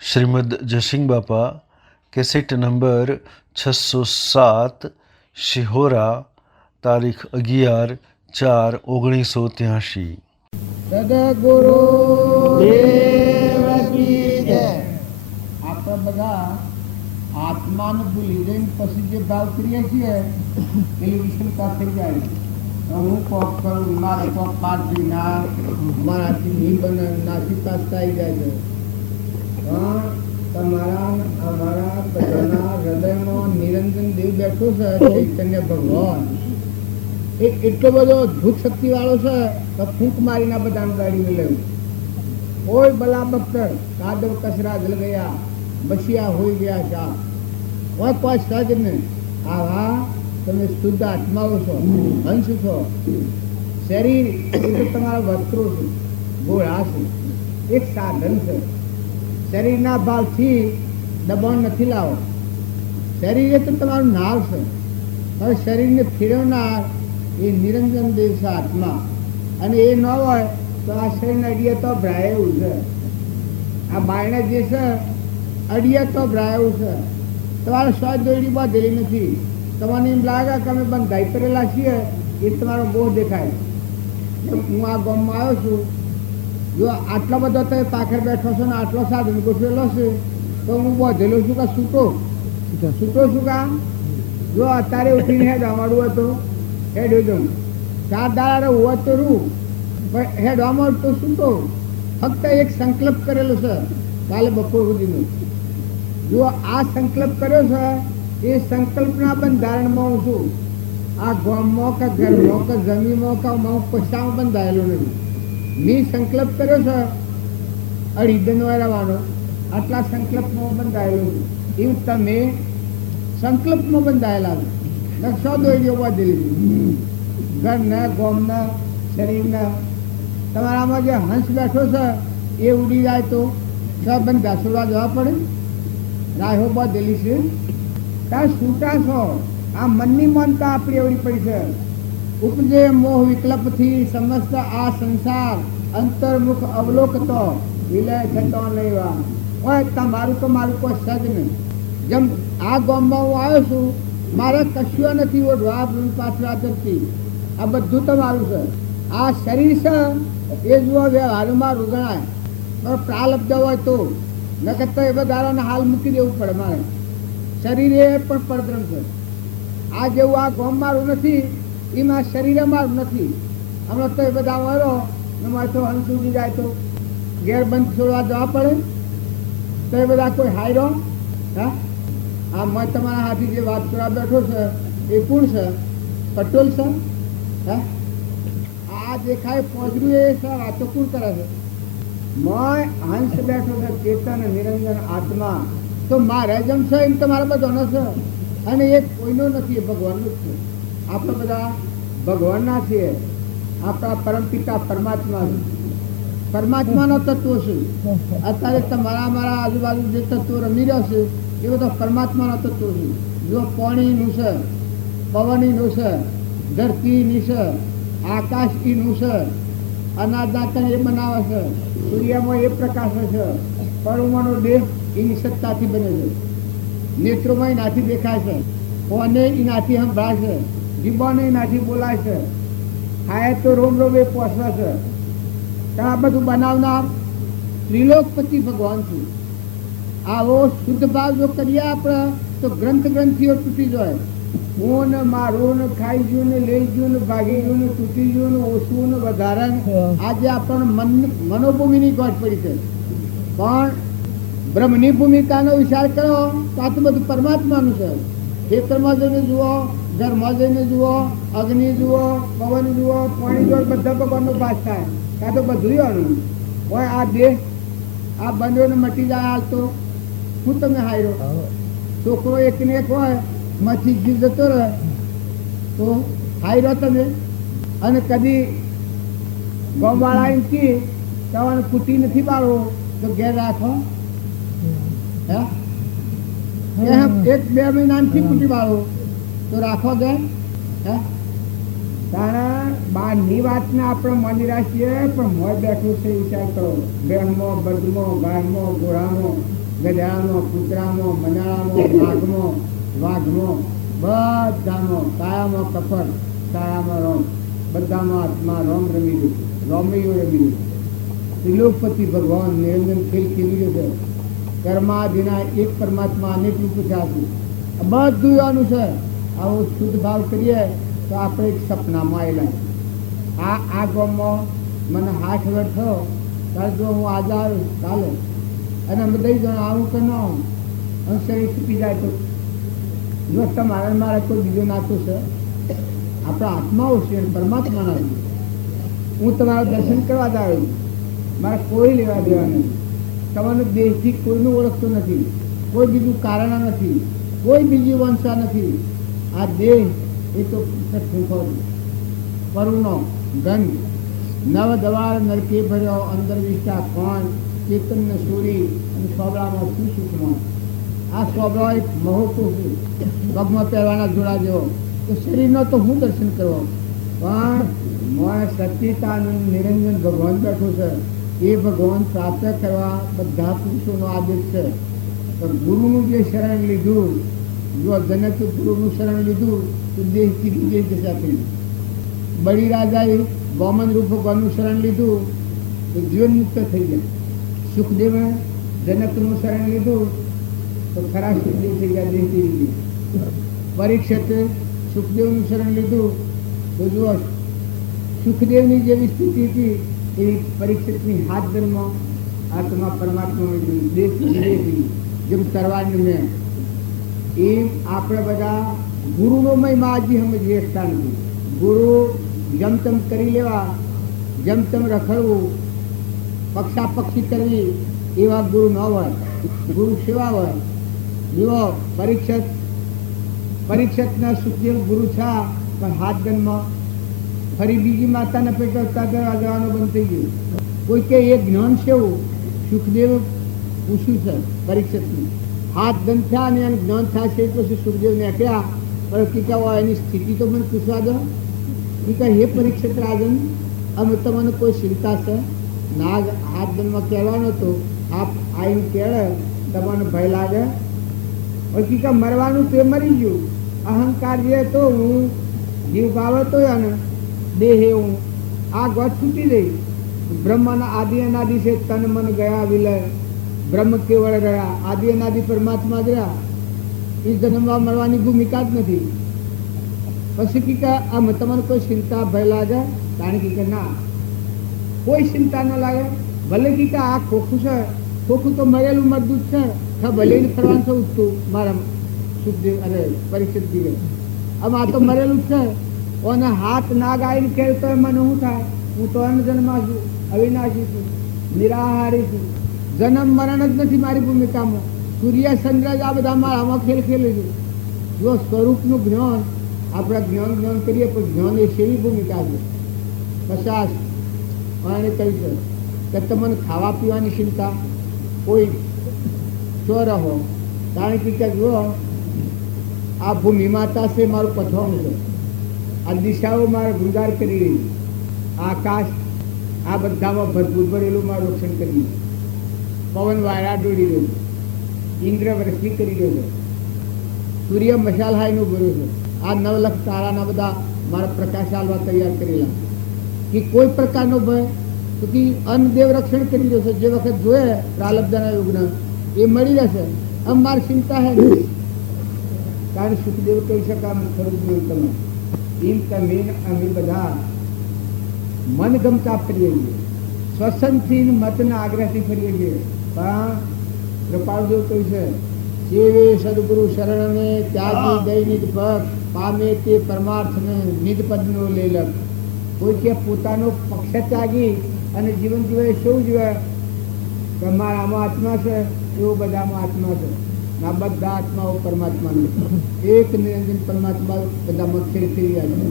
શ્રીમદ જસિંગ બાપા cassette number 607 Shihora તારીખ 11/4/1983। સદગુરુ દેવ કી જય। આપણે બધા આત્માને ભૂલી જઈને પછી જે ભાવ કરીએ છીએ એની વિષમતા થઈ જાય। હું કોક કરું, મારે કોક પાછી ના, મારાથી નહીં બને, નાથી પાછતા આવી જાય છે। પણ તમારા અમારા બધાના હૃદયમાં નિરંજન દેવ બેઠો છે, ચૈતન્ય ભગવાન। એક એટલો બધો અદભુત શક્તિ વાળો છે કે ફૂંક મારીને બધાને ગાડી મેળવ્યું। કોઈ બલા બખ્તર કાદવ કચરા જલ ગયા, બસિયા હોઈ ગયા શા, કોઈ કોઈ સજ ને આવા તમે શુદ્ધ આત્માઓ છો, હંસ છો। શરીર એ તો તમારા વસ્ત્રો છે, ગોળા છે, એક સાધન છે। શરીરના ભાવથી દબાણ નથી લાવો। શરીર એ તો તમારું નાવ છે, હવે શરીરને ફેરવનાર એ નિરંજન દેવ છે આત્મા। અને એ ન હોય તો આ શરીરને અડીએ તો ભ્રાય એવું છે। આ બાયણે જે છે અડીએ તો ભ્રાય એવું છે। તમારે સ્વાદ દોડી બાંધેલી નથી। તમને એમ લાગે કે અમે બંધાઈ કરેલા છીએ, એ તમારો બોહ દેખાય। હું આ ગામમાં આવ્યો છું, જો આટલો બધો તમે પાખર બેઠો છો ને આટલો સાધન ગોઠવેલો છે તો હું બાંધેલો છું કે છૂટો છું કામ? જો અત્યારે ઉઠીને હેડ અમારું હતું હેડ જવું, 4 દાડા હોત તો રૂ, પણ હેડ અમાર તો છૂટો। ફક્ત એક સંકલ્પ કરેલો છે કાલે બપોર સુધીનો। જો આ સંકલ્પ કર્યો છે એ સંકલ્પના બંધારણમાં હું છું। આ ગામમાં કે ઘરમાં કે જમીનમાં કે પૈસામાં બંધાયેલો નથી। મેં સંકલ્પ કર્યો છે અઢીદન રહેવાનો, આટલા સંકલ્પમાં બંધાયેલો છું। એવું તમે સંકલ્પમાં બંધાયેલા છો, નકશો દોરી બાંધેલી છે ઘરના, ગામના, શરીરના। તમારામાં જે હંસ બેઠો છે એ ઉડી જાય તો બંધ ઘાસોડવા જવા પડે, રાહો બાંધેલી છે। ત્યાં છૂટા છો, આ મનની માનતા આપણી એવડી પડી છે। ઉપજે મોહ વિકલ્પથી સમસ્ત આ સંસાર, અંતર્મુખ અવલોકતો વિલય થતો નહીં। હોય તમારું તો મારું કોઈ સજ નહીં। જેમ આ ગામમાં હું આવ્યો છું, મારે કશું નથી ઓઢવા પાછળ આદરથી, આ બધું તમારું છે। આ શરીર છે એ જુઓ વ્યવહારમાં રૂગણાય, પણ પ્રાલબ્ધ હોય તો નકર તો એ બધાને હાલ મૂકી દેવું પડે મારે। શરીર એ પણ પરદ્રમ છે। આ જેવું આ ગામ મારું નથી, એમાં શરીરે મારું નથી। હમણાં તો એ બધા વરો એમાં તો હંસ ઉડી જાય તો ઘેર બંધ છોડવા જવા પડે, તો એ બધા કોઈ હાયરો? હા, આ મેં તમારા હાથી જે વાત કરવા બેઠો છે એ કોણ છે? પટોલ છે? હા, આ દેખાય પોજરું એ છે, વાતો કોણ કરે છે? મેં હંસ બેઠો છે, ચેતન નિરંજન આત્મા। તો મારે જેમ છે એમ તમારા બધાનો છે, અને એ કોઈનો નથી, એ ભગવાનનું જ છે। આપણે બધા ભગવાનના છીએ। આપણા પરમપિતા પરમાત્મા છે, પરમાત્માનો તત્વ છે। અત્યારે તમારા અમારા આજુબાજુ જે તત્વો રમી રહ્યા છે એ બધા પરમાત્માનો તત્વ છે। જો પાણીનું છે, પવનનું છે, ધરતીનું છે, આકાશનું છે, અનાજના એ બનાવે છે, સૂર્યમાં એ પ્રકાશ છે, પરમાણુ દેહ એની સત્તાથી બને છે, નેત્રોમાં એનાથી દેખાય છે, કોને એનાથી સંભળાય છે, જીભોને એનાથી બોલાય છે, ખાય તો રોમ રોમ એ પોષવા છે। આ બધું બનાવનાર ત્રિલોકપતિ ભગવાન છું। આવો શુદ્ધ ભાવ જો કરીએ આપણે તો ગ્રંથીઓ તૂટી જાય। હું ને મારું ને ખાઈ ગયું ને લઈ ગયું ને ભાગી ગયું ને તૂટી ગયું ને ઓછું ને વધારે, આજે આપણને મનોભૂમિની ગોઠ પડી છે। પણ બ્રહ્મની ભૂમિકાનો વિચાર કરો તો આ તો બધું પરમાત્માનું છે। ખેતરમાં જઈને જુઓ, ઘરમાં જઈને જુઓ, અગ્નિ જુઓ, પવન જુઓ, પાણી જુઓ, બધા ભગવાનનો ભાસ થાય। કાં તો બધું આનું હોય। આ દેહ આ બંધોને મટી જાય હાલ તો હું તમે હાર્યો? છોકરો એકને એક હોય, માંથી જીવ જતો રહે તો હાર્યો તમે। અને કદી ગૌવાળા એમ કે તમારે કુટી નથી બાળવો તો ઘેર રાખો, એક 2 મહિનાથી કુટી બાળવો તો રાખો ઘેર। તારા બહારની વાતને આપણે માની રાખીએ, પણ મોય બેઠું છે વિચાર કરો। બહેનમાં, બર્દમાં, ગાયમાં, ઘોડામાં ગધામાં, કૂતરામાં, મનાળામાં, નાગમાં, વાઘમાં, બધામાં કાયામાં કપટ, કાયામાં રોમ, બધામાં આત્મા રોમ રમી ગયું, રોમૈયો રમી ગયું. ત્રિલોકપતિ ભગવાન નિરંજન ખેલ ખેલી રહ્યો છે. કર્માદિના એક પરમાત્મા અનેક રૂપ છે. બધું આનું છે. આવો શુદ્ધ ભાવ કરીએ તો આપણે એક સપનામાં આવેલા. આ ગામમાં મને 60 વર્ષ થયો ત્યારે જો હું આજે આવ્યો કાલે અને અમે 10 જણ આવું કે ન આવું અને શરીર છૂટી જાય તો જો તમારે મારે કોઈ બીજો નાતો છે, આપણા આત્માઓ છે પરમાત્માના છે. હું તમારા દર્શન કરવા જ આવ્યો, મારે કોઈ લેવા દેવા નથી. તમારે દેશથી કોઈનું ઓળખતો નથી, કોઈ બીજું કારણ નથી, કોઈ બીજી વંશા નથી. આ દેહ એ તો પરુનો ગંધ નવ દવાર નરકે ભર્યો, અંદર વિષ્ટા કોણ ચેતન સૂરી અને સોબળામાં શું સુખમાં. આ સોબળો એક મહોકો છે, પગમાં પહેરવાના જોડા જેવો. તો શરીરનો તો હું દર્શન કરવો, પણ મોય સચ્ચિદાનંદ નિરંજન ભગવાન બેઠો છે. એ ભગવાન પ્રાપ્ત કરવા બધા પુરુષોનો આદેશ છે. પણ ગુરુનું જે શરણ લીધું, જો જનક ગુરુનું શરણ લીધું તો દેહથી બીજે દશા થઈ. બળી રાજાએ ગૌમન રૂપ ભગવાનનું શરણ લીધું તો જીવન મુક્ત થઈ ગયા. સુખદેવે જનકનું શરણ લીધું તો ખરા સુખદેવ થઈ ગયા, દેહથી બીજે. પરીક્ષિતે સુખદેવનું શરણ લીધું તો જુઓ સુખદેવની જેવી સ્થિતિ હતી એવી પરીક્ષિતની હાથ ધર્મ આત્મા પરમાત્મા દેશથી જેમ તરવાની મેં એમ આપણે બધા ગુરુનો મહિમા હજી સમજીએ શકતા નથી. ગુરુ જેમ તેમ કરી લેવા, જેમ તેમ રખડવું, પક્ષાપક્ષી કરવી એવા ગુરુ ન હોય. ગુરુ સેવા હોય. જુઓ પરીક્ષિતના સુખદેવ ગુરુ છે, પણ હાથ ગનમાં ફરી બીજી માતાના પેટ કરવા જવાનું બંધ થઈ ગયું. કોઈ કે એ જ્ઞાન સેવું સુખદેવ પૂછ્યું છે પરીક્ષિતનું. હાથ ગન થયા અને એનું જ્ઞાન થાય છે પછી સુખદેવને કહ્યા, પણ કીકા હોય એની સ્થિતિ તો મને પૂછવા દો. કીકા હે પરીક્ષિત રાજન, અમે તમને કોઈ ચિંતા છે? નાગ હાથ ગનમાં કહેવાનો હતો, આપ આવીને કહેડે તમને ભય લાગે? પછી કે મરવાનું તે મરી ગયું. અહંકાર જે તો હું જીવ ભાવે તો અને દેહે હું આ ગોઠ છૂટી ગઈ. બ્રહ્મના આદિ અનાદિ છે, તન મન ગયા વિલય. બ્રહ્મ કેવળ રહ્યા, આદિ અનાદિ પરમાત્મા જ રહ્યા. એ જન્મવા મરવાની ભૂમિકા જ નથી. પછી કે આમ તમને કોઈ ચિંતા ભય લાગે? કારણ કે ના, કોઈ ચિંતા ન લાગે. ભલે કે આ ખોખું છે, ખોખું તો મરેલું મરદું જ છે, ભલે ફરવાનું છે ઉઠતું મારા સુખદેવ અરે પરીક્ષિત જીવે. આમ આ તો મરેલું જ છે. અને હાથ નાગ આવીને ખેલ તો મને શું થાય? હું તો અનજન્મા છું, અવિનાશી છું, નિરાહારી છું. જન્મ મરણ જ નથી મારી ભૂમિકામાં. સૂર્ય ચંદ્ર આ બધા મારામાં ખેલ ખેલે છે. જો સ્વરૂપનું જ્ઞાન આપણે જ્ઞાન કરીએ પણ જ્ઞાન એ સેવી ભૂમિકા છે. કશાશ એને કહ્યું છે કે તમને ખાવા પીવાની ચિંતા કોઈ ચો રહો. કારણ કે જુઓ આ ભૂમિ માતા છે, મારું પથવાનું છે. આ દિશાઓ મારે ગુંગાર કરી રહી. આકાશ આ બધામાં ભરપૂર ભરેલું મારું રક્ષણ કરી. પવન વાયરા દોડી રહ્યો છે, ઇન્દ્ર વૃષ્ટિ કરી રહ્યો છે, સૂર્ય મશાલ હાઈનો ભર્યો છે. આ 9 લાખ તારાના બધા મારા પ્રકાશ આલવા તૈયાર કરેલા. કે કોઈ પ્રકારનો ભય તો કે અન્નદેવ રક્ષણ કરી રહ્યો છે. જે વખત જોયે પ્રાલબ્ધના યુગના એ મળી રહેશે. આમ મારી ચિંતા હે નહીં. કારણ સુખદેવ કહી શકા ખરું જ તમે એમ તમે અમે બધા મન ગમતા ફરીએ છીએ, શ્વસનથી મતના આગ્રહથી ફરીએ છીએ. પણ કૃપાળદેવ કહ્યું છે સેવે સદગુરુ શરણને ત્યાગી દઈ નિજ પગ પામે તે પરમાર્થને નિજ પદનો લેલક. કોઈ કે પોતાનો પક્ષ ત્યાગી અને જીવન જીવે શું જીવે? મારામાં આત્મા છે એવું બધામાં આત્મા છે. આ બધા આત્માઓ પરમાત્માનો એક નિરંજન પરમાત્મા બધામાં ખેલ ખેલી જાય છે.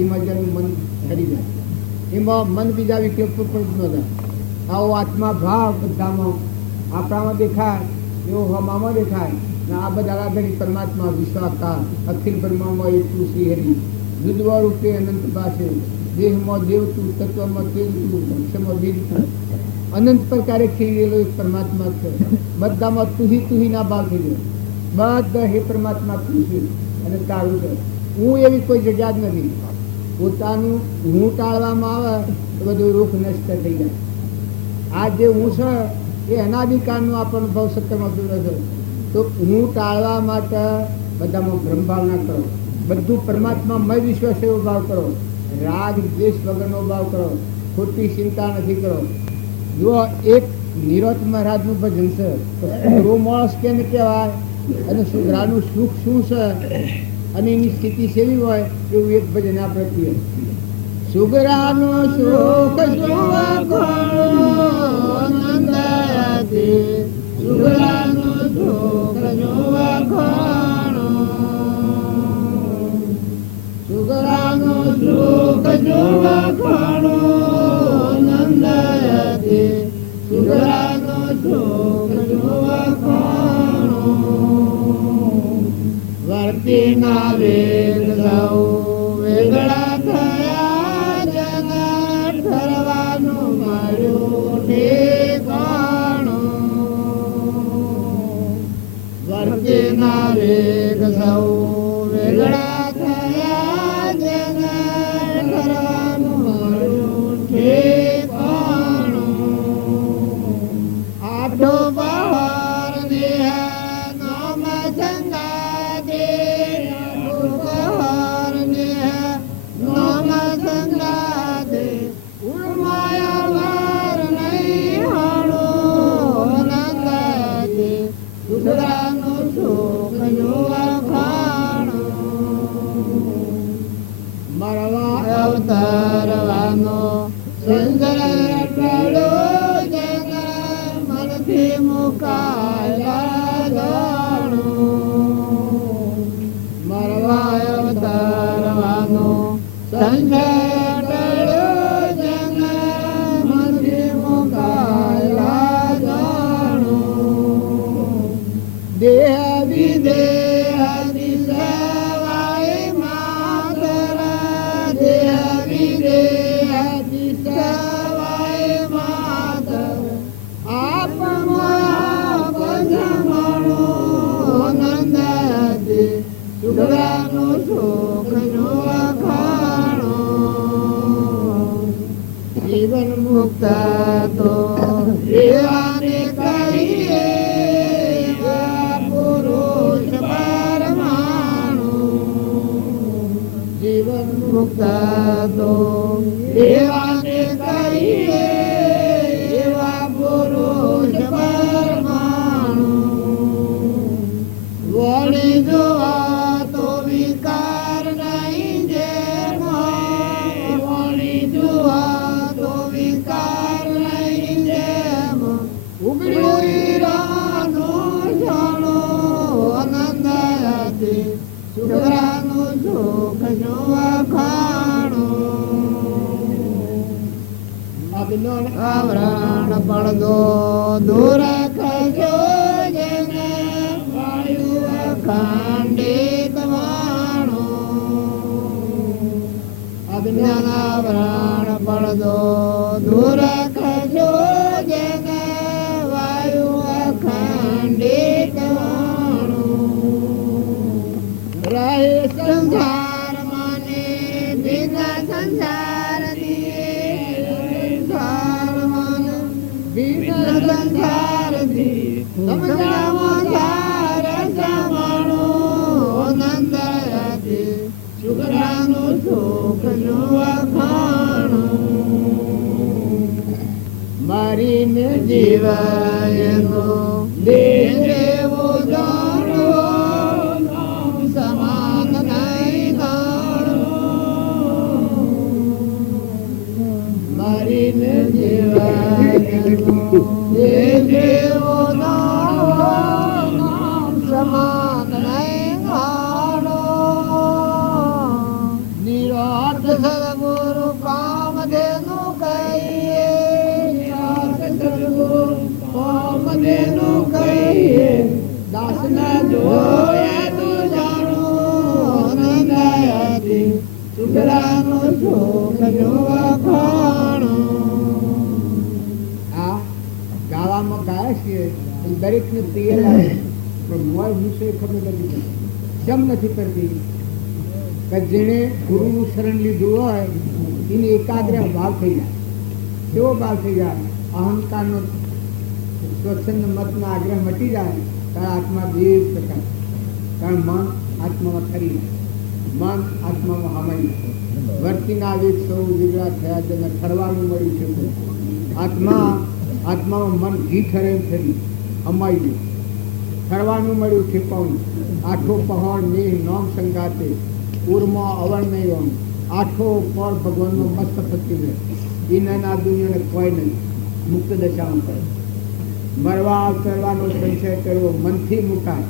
એમાં જેનું મન ઠરી જાય, એમાં મન બીજા વિકલ્પ પર ન જાય. આવો આત્મા ભાવ બધામાં આપણામાં દેખાય, એવો હમામાં દેખાય. ને આ બધા આધારિત પરમાત્મા વિશ્વાકાર અખિલ બ્રહ્મામાં એકલું શ્રી હરિ દુધવા રૂપે અનંત પાસે દેહમાં દેવતું, તત્વમાં તેજતું, પક્ષમાં વીરતું, અનંત પ્રકારે ખીલેલો એક પરમાત્મા છે. બધામાં તુહી ના ભાવ થઈ ગયો. બધા હે પરમાત્મા તુહી અને તારું છે. હું એવી કોઈ જગ્યા જ નથી. પોતાનું હું ટાળવામાં આવે તો બધું રૂખ નષ્ટ થઈ જાય. આ જે હું છે એ અનાદિકાળનો આપણો ભાવ સત્યમાં દૂર છે. તો હું ટાળવા માટે બધામાં ભ્રમભાવ ના કરો. બધું પરમાત્મામય વિશ્વાસ એવો ભાવ કરો. રાગ દ્વેષ વગરનો ભાવ કરો. ખોટી ચિંતા નથી કરો. જો એક નિરોધ મહારાજનું ભજન છે તો સુધરો માણસ કેને કહેવાય અને સુધરાનું સુખ શું છે અને એની સ્થિતિ સેવી હોય એવું એક ભજન આપણે કહીએ. સુગરાનું સુખ જોવા ઘણું નંદાયાથી, સુગરાનું સુખ જોવા ઘણું, સુગરાનું સુખ જોવા ઘણું નંદાયાથી, સુગરાનું સુખ જોવા ઘણું. વર્તીના વેગ સૌ વેગળા થયા, જગત ઠરવાનું મળ્યું ઠેકાણું. વર્તીના વેગ સૌ વેગળા થયા, જગત ઠરવાનું મળ્યું ઠેકાણું. આઠો બહાર દેહ નામ સંગાતે, આઠો બહાર દેહ નામ સંગાતે, ઉર્માયા વાર નહીં હાડો નંદાતે, સુગરાનું સુખ જોવા ખાણું. મરવા અવતારવાનો સંસાર ટળ્યો, જગત મનથી મુકાયા જાણું. મરવા અવતારવાનો સંસાર ટળ્યો, જગત મનથી મુકાયા જાણું. દેહ વિદેહ દિશવાય માતર, દેહ વિદેહ દિશવાય માતર, આપ આપ જમાણો નંદાતે, સુગરાનું સુખ જોવા ખાણું. જીવન મુક્ત તો એવાને કહીએ, એવા પુરુષ પરમાણું. જીવન મુક્ત તો એવાને કહીએ, એવા પુરુષ પરમાણું. વળી જોવા તો વિકાર નહીં જેમાં, વળી જોવા તો વિકાર નહીં જેમાં, ઉગડ્યું હીરાનું ઝાડું નંદાયાતે, સુગરાનું સુખ જોવા ખાણું. અજ્ઞાન આવરણ પડદો દૂર કરજો, જેને વાળ્યું અખંડિત વાણું. અજ્ઞાન આવરણ પડદો દૂર કરજો, જેને વાળ્યું અખંડિત વાણું. રહે સંસાર માને બિના સંસાર સંસારથી સમજામાં સાર સમાણું નંદાયાતે, સુગરાનું સુખ જોવા ખાણું. મારીને જીવાયનો દેહ જેવો જાણો, નામ સમાન નહીં જાણું. મારીને જીવાયનો દેહ જેવો જાણો, નામ સમાન નહીં જાણું. નિરાત સદગુરુ કામધેનુ કહીએ, નિરાત સદગુરુ કામધેનુ પડેલા છે પણ મોય વિશે ખબર નથી પડતી. કેમ નથી પડતી? કે જેણે ગુરુનું શરણ લીધું હોય એને એકાગ્ર ભાવ થઈ જાય. કેવો ભાવ થઈ જાય? અહંકારનો સ્વચ્છંદ મતનો આગ્રહ મટી જાય ત્યારે આત્મા બે પ્રકાર. કારણ મન આત્મામાં ખરી જાય, મન આત્મામાં હમાઈ જાય. વર્તીના વેગ સૌ વેગળા થયા તેને ઠરવાનું મળ્યું છે. આત્મામાં મન ઘી ઠરે ફરી હમાઈ ગયું, ઠરવાનું મળ્યું છે. પણ આઠો પહોળ મેહ નોમ સંગાતે ઉર્મા અવર્ણ નહીં. આઠો પહોળ ભગવાનનો મસ્ત પતિ રહે. એના દુનિયાને કોઈ નહીં. મુક્ત દશામાં કરે. મરવા કરવાનો સંશય કર્યો મનથી મુકાય.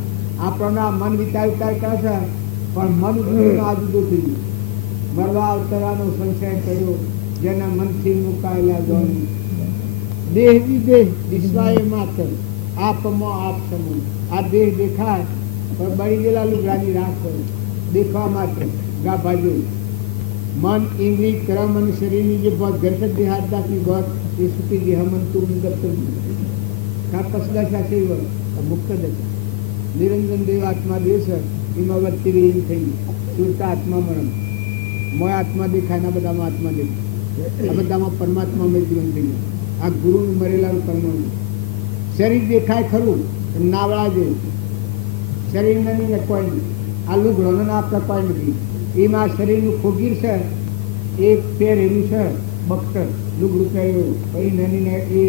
આપણના મન વિચાર કરે છે પણ મન ગુરુનો આજુદો થઈ ગયું. મરવા અવતરવાનો સંશય કર્યો જેના મનથી મુકાયેલા જોન. દેહ વિદેહ વિશ્વાય માત્ર આપમાં આપ સમૂહ. આ દેહ દેખાય પણ બળી ગયેલા લુગડાની રાખ કરે. દેખવા માત્ર ગા ભાજો. मन इंद्रिय कर्म અને શરીરની જે बहुत घटक देहात्माकी बहुत ये सुखी जी हम तुम दफ्तर का कसदशा से मुक्त दशा निरंजन देव आत्मा देश हिमावती विलीन થઈ સુરતા આત્મા મરણ. મોય આત્મા દેખાય ના બધામાં આત્મા દેખાય. આ બધામાં પરમાત્મામાં જીવન થઈ ગયું. આ ગુરુનું મરેલાનું પરમાણુ. શરીર દેખાય ખરું નાવડા જે શરીરને નહીં કોઈ નહીં. આ લુગડોને આપતા કોઈ નથી. એમાં શરીરનું ખોગીર છે. એક પેર એનું છે બખ્તર લુગડું પહેર્યું પછી નનીને એ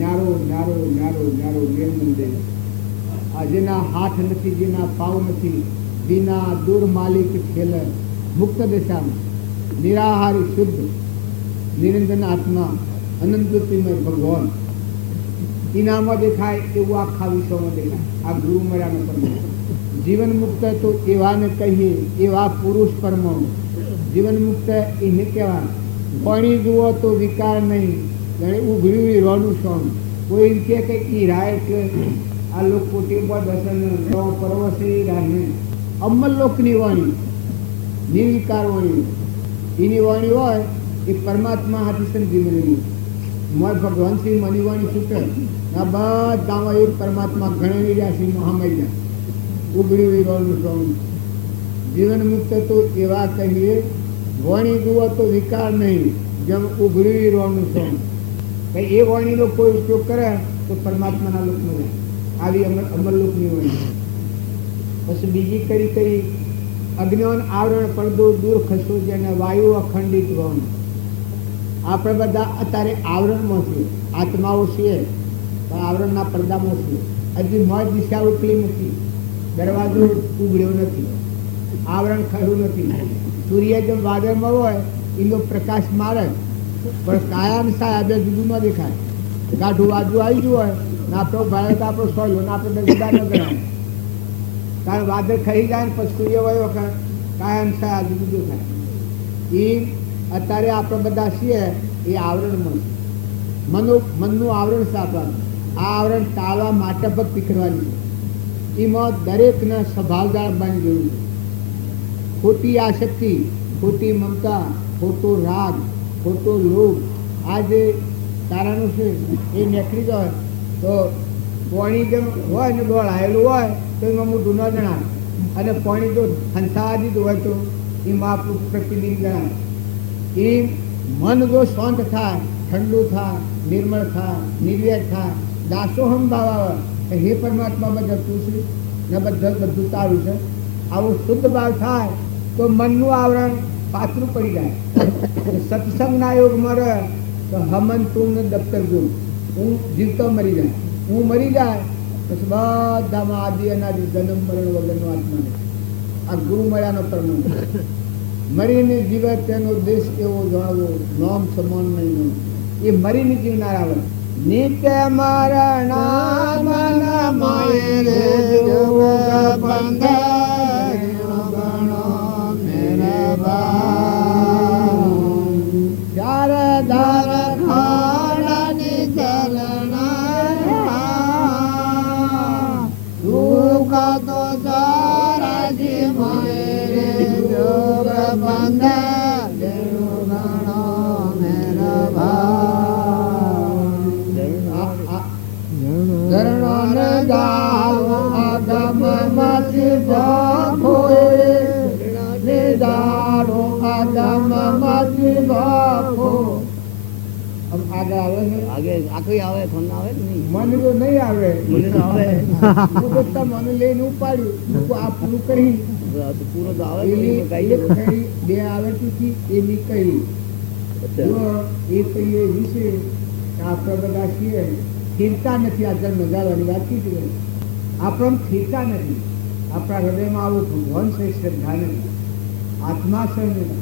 નારો નારો નારો નારો નિરંજન. આ જેના હાથ નથી, જેના પાવ નથી, વિના દૂર માલિક ખેલ મુક્ત દશામાં નિરાહારી શુદ્ધ નિરંજન આત્મા અનંતમય ભગવાન ઇનામાં દેખાય એવું આખા વિશ્વમાં દેખાય. આ ગુરુ મર્યાનો પરમાણુ. જીવન મુક્ત તો એવાને કહીએ એવા પુરુષ પરમાણુ. જીવન મુક્ત એને કહેવાય. પાણી જુઓ તો વિકાર નહીં, જાણે ઉઘડ્યું રોનું સોન. કોઈ એમ કે ઈ રાય એટલે આ લોકો કોટી દર્શન પરવશે રાહે અમલ લોકની વાણી નિર્વિકાર વાણી. એની વાણી હોય એ પરમાત્મા હાથી સમજી મળેલી. મોય ભગવાન શ્રી મની વાણી છૂટે આ બધામાં એક પરમાત્મા ગણેલી રહ્યા શ્રી મહામય ઉઘડ્યું રોનું સોન. જીવન મુક્ત તો એવા કહીએ વાણી જુઓ તો વિકાર નહીં, જેમ ઉઘડ્યું રોનું સોન. એ વાણીનો કોઈ ઉપયોગ કરે તો પરમાત્માના લોકનો રહે. આવી અમરલોકની વાણી. પછી બીજી કરી કઈ અજ્ઞાન આવરણ પડદો દૂર ખસો જેને વાયુ અખંડિત વન. આપણે બધા અત્યારે આવરણમાં છીએ, આત્માઓ છીએ પણ આવરણના પડદામાં છીએ. હજી મોજ દિશા ઉકલી નથી, દરવાજો ઉગડ્યો નથી, આવરણ ખરું નથી. સૂર્ય જેમ વાદળમાં હોય એનો પ્રકાશ મારે પણ કાયમ સાહેબ જુદું ન દેખાય. ગાઢું વાજુ આવી ગયું હોય ને આપણો ભારત આપણો સોયલો ને આપણે જુદા ન ગણાય. કારણ વાદળ ખરી જાય ને પછી સૂર્ય વયો વખત કાયમ સાહેબ જુદું થાય. એ અત્યારે આપણે બધા છીએ એ આવરણમાં મનનું આવરણ છે આપવાનું. આ આવરણ ટાળવા માટે ભક્તિ કરવાની છે. એમાં દરેકને સ્વભાવદાર બની જરૂર છે. ખોટી આસક્તિ, ખોટી મમતા, ખોટો રાગ, ખોટો લોભ આ જે તારાનું છે એ નીકળી જાય તો પાણી જેમ હોય ને ડોળાયેલું હોય તો એમાં મોટું ન જણાય. અને પાણી જો હંસાદિત હોય તો એમાં આપણું પ્રતિબિંબ ગણાય. એ મન જો શાંત થાય, ઠંડુ થાય, નિર્મળ થાય, નિર્વેદ થાય, દાસોહમ ભાવ આવે કે હે પરમાત્મા બધા તું છે ને બધું તારું છે, આવું શુદ્ધ ભાવ થાય તો મનનું આવરણ પાતળું પડી જાય. સત્સંગના યોગમાં રહે તો હમન તું ને દફતર ગુરુ હું જીવતો મરી જાય. હું મરી જાય પછી બધામાં આદિ અનાદિ જન્મ મરણ વગરનો આત્માને આ ગુરુ મળ્યાનો પરમાણુ. મરીને જીવે તેનો દેશ એવો જાણવો નામ સમાન નહીં. એ મરીને જીવનાર આવે નિત્ય મરણ ધરણ આગળ આવે છે આગે આખી આવે ફોન આવે ને નહીં મને તો નહીં આવે મને તો આવે હું તો તમને લઈને ઉપાડ્યું હું તો આ પૂરું કરી આ તો પૂરો તો આવે એની ને કઈ એક ફેરી બે આવડતી હતી એની કહી જો એ તો એ વિશે કે આપણે બધા છીએ સ્થિરતા નથી આ જન્મ ગાળવાની વાત કીધી આપણને સ્થિરતા નથી આપણા હૃદયમાં આવું ભગવાન છે શ્રદ્ધા નથી આત્મા છે નહીં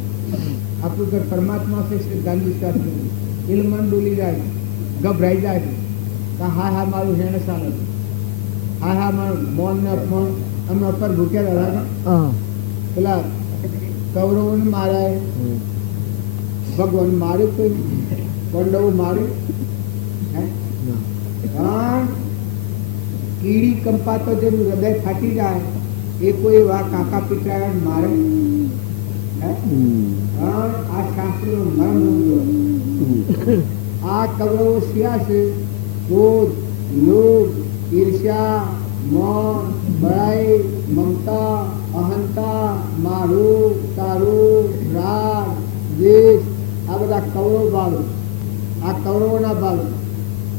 આપણું ઘર પરમાત્મા છે શ્રદ્ધા વિશ્વાસ નથી એ મન ડોલી જાય ગભરાઈ જાય કે હા હા મારું હેણસા નથી હા હા મારું મોન ને અપમાન અમે ઉપર ભૂખ્યા રહ્યા પેલા કૌરવોને મારાય ભગવાન મારે કોઈ પાંડવો મારે કીડી કંપાતો જેનું હૃદય ફાટી જાય એ કોઈ એવા કાકા પિતરા મારે આ શાસ્ત્રીઓ મરમ આ કૌરવો શિયા છે ક્રોધ લોભ ઈર્ષ્યા મૌન બળાઈ મમતા અહંતા મારું તારું રાગ દ્વેષ આ બધા કૌરવ બાળો આ કૌરવોના બાળો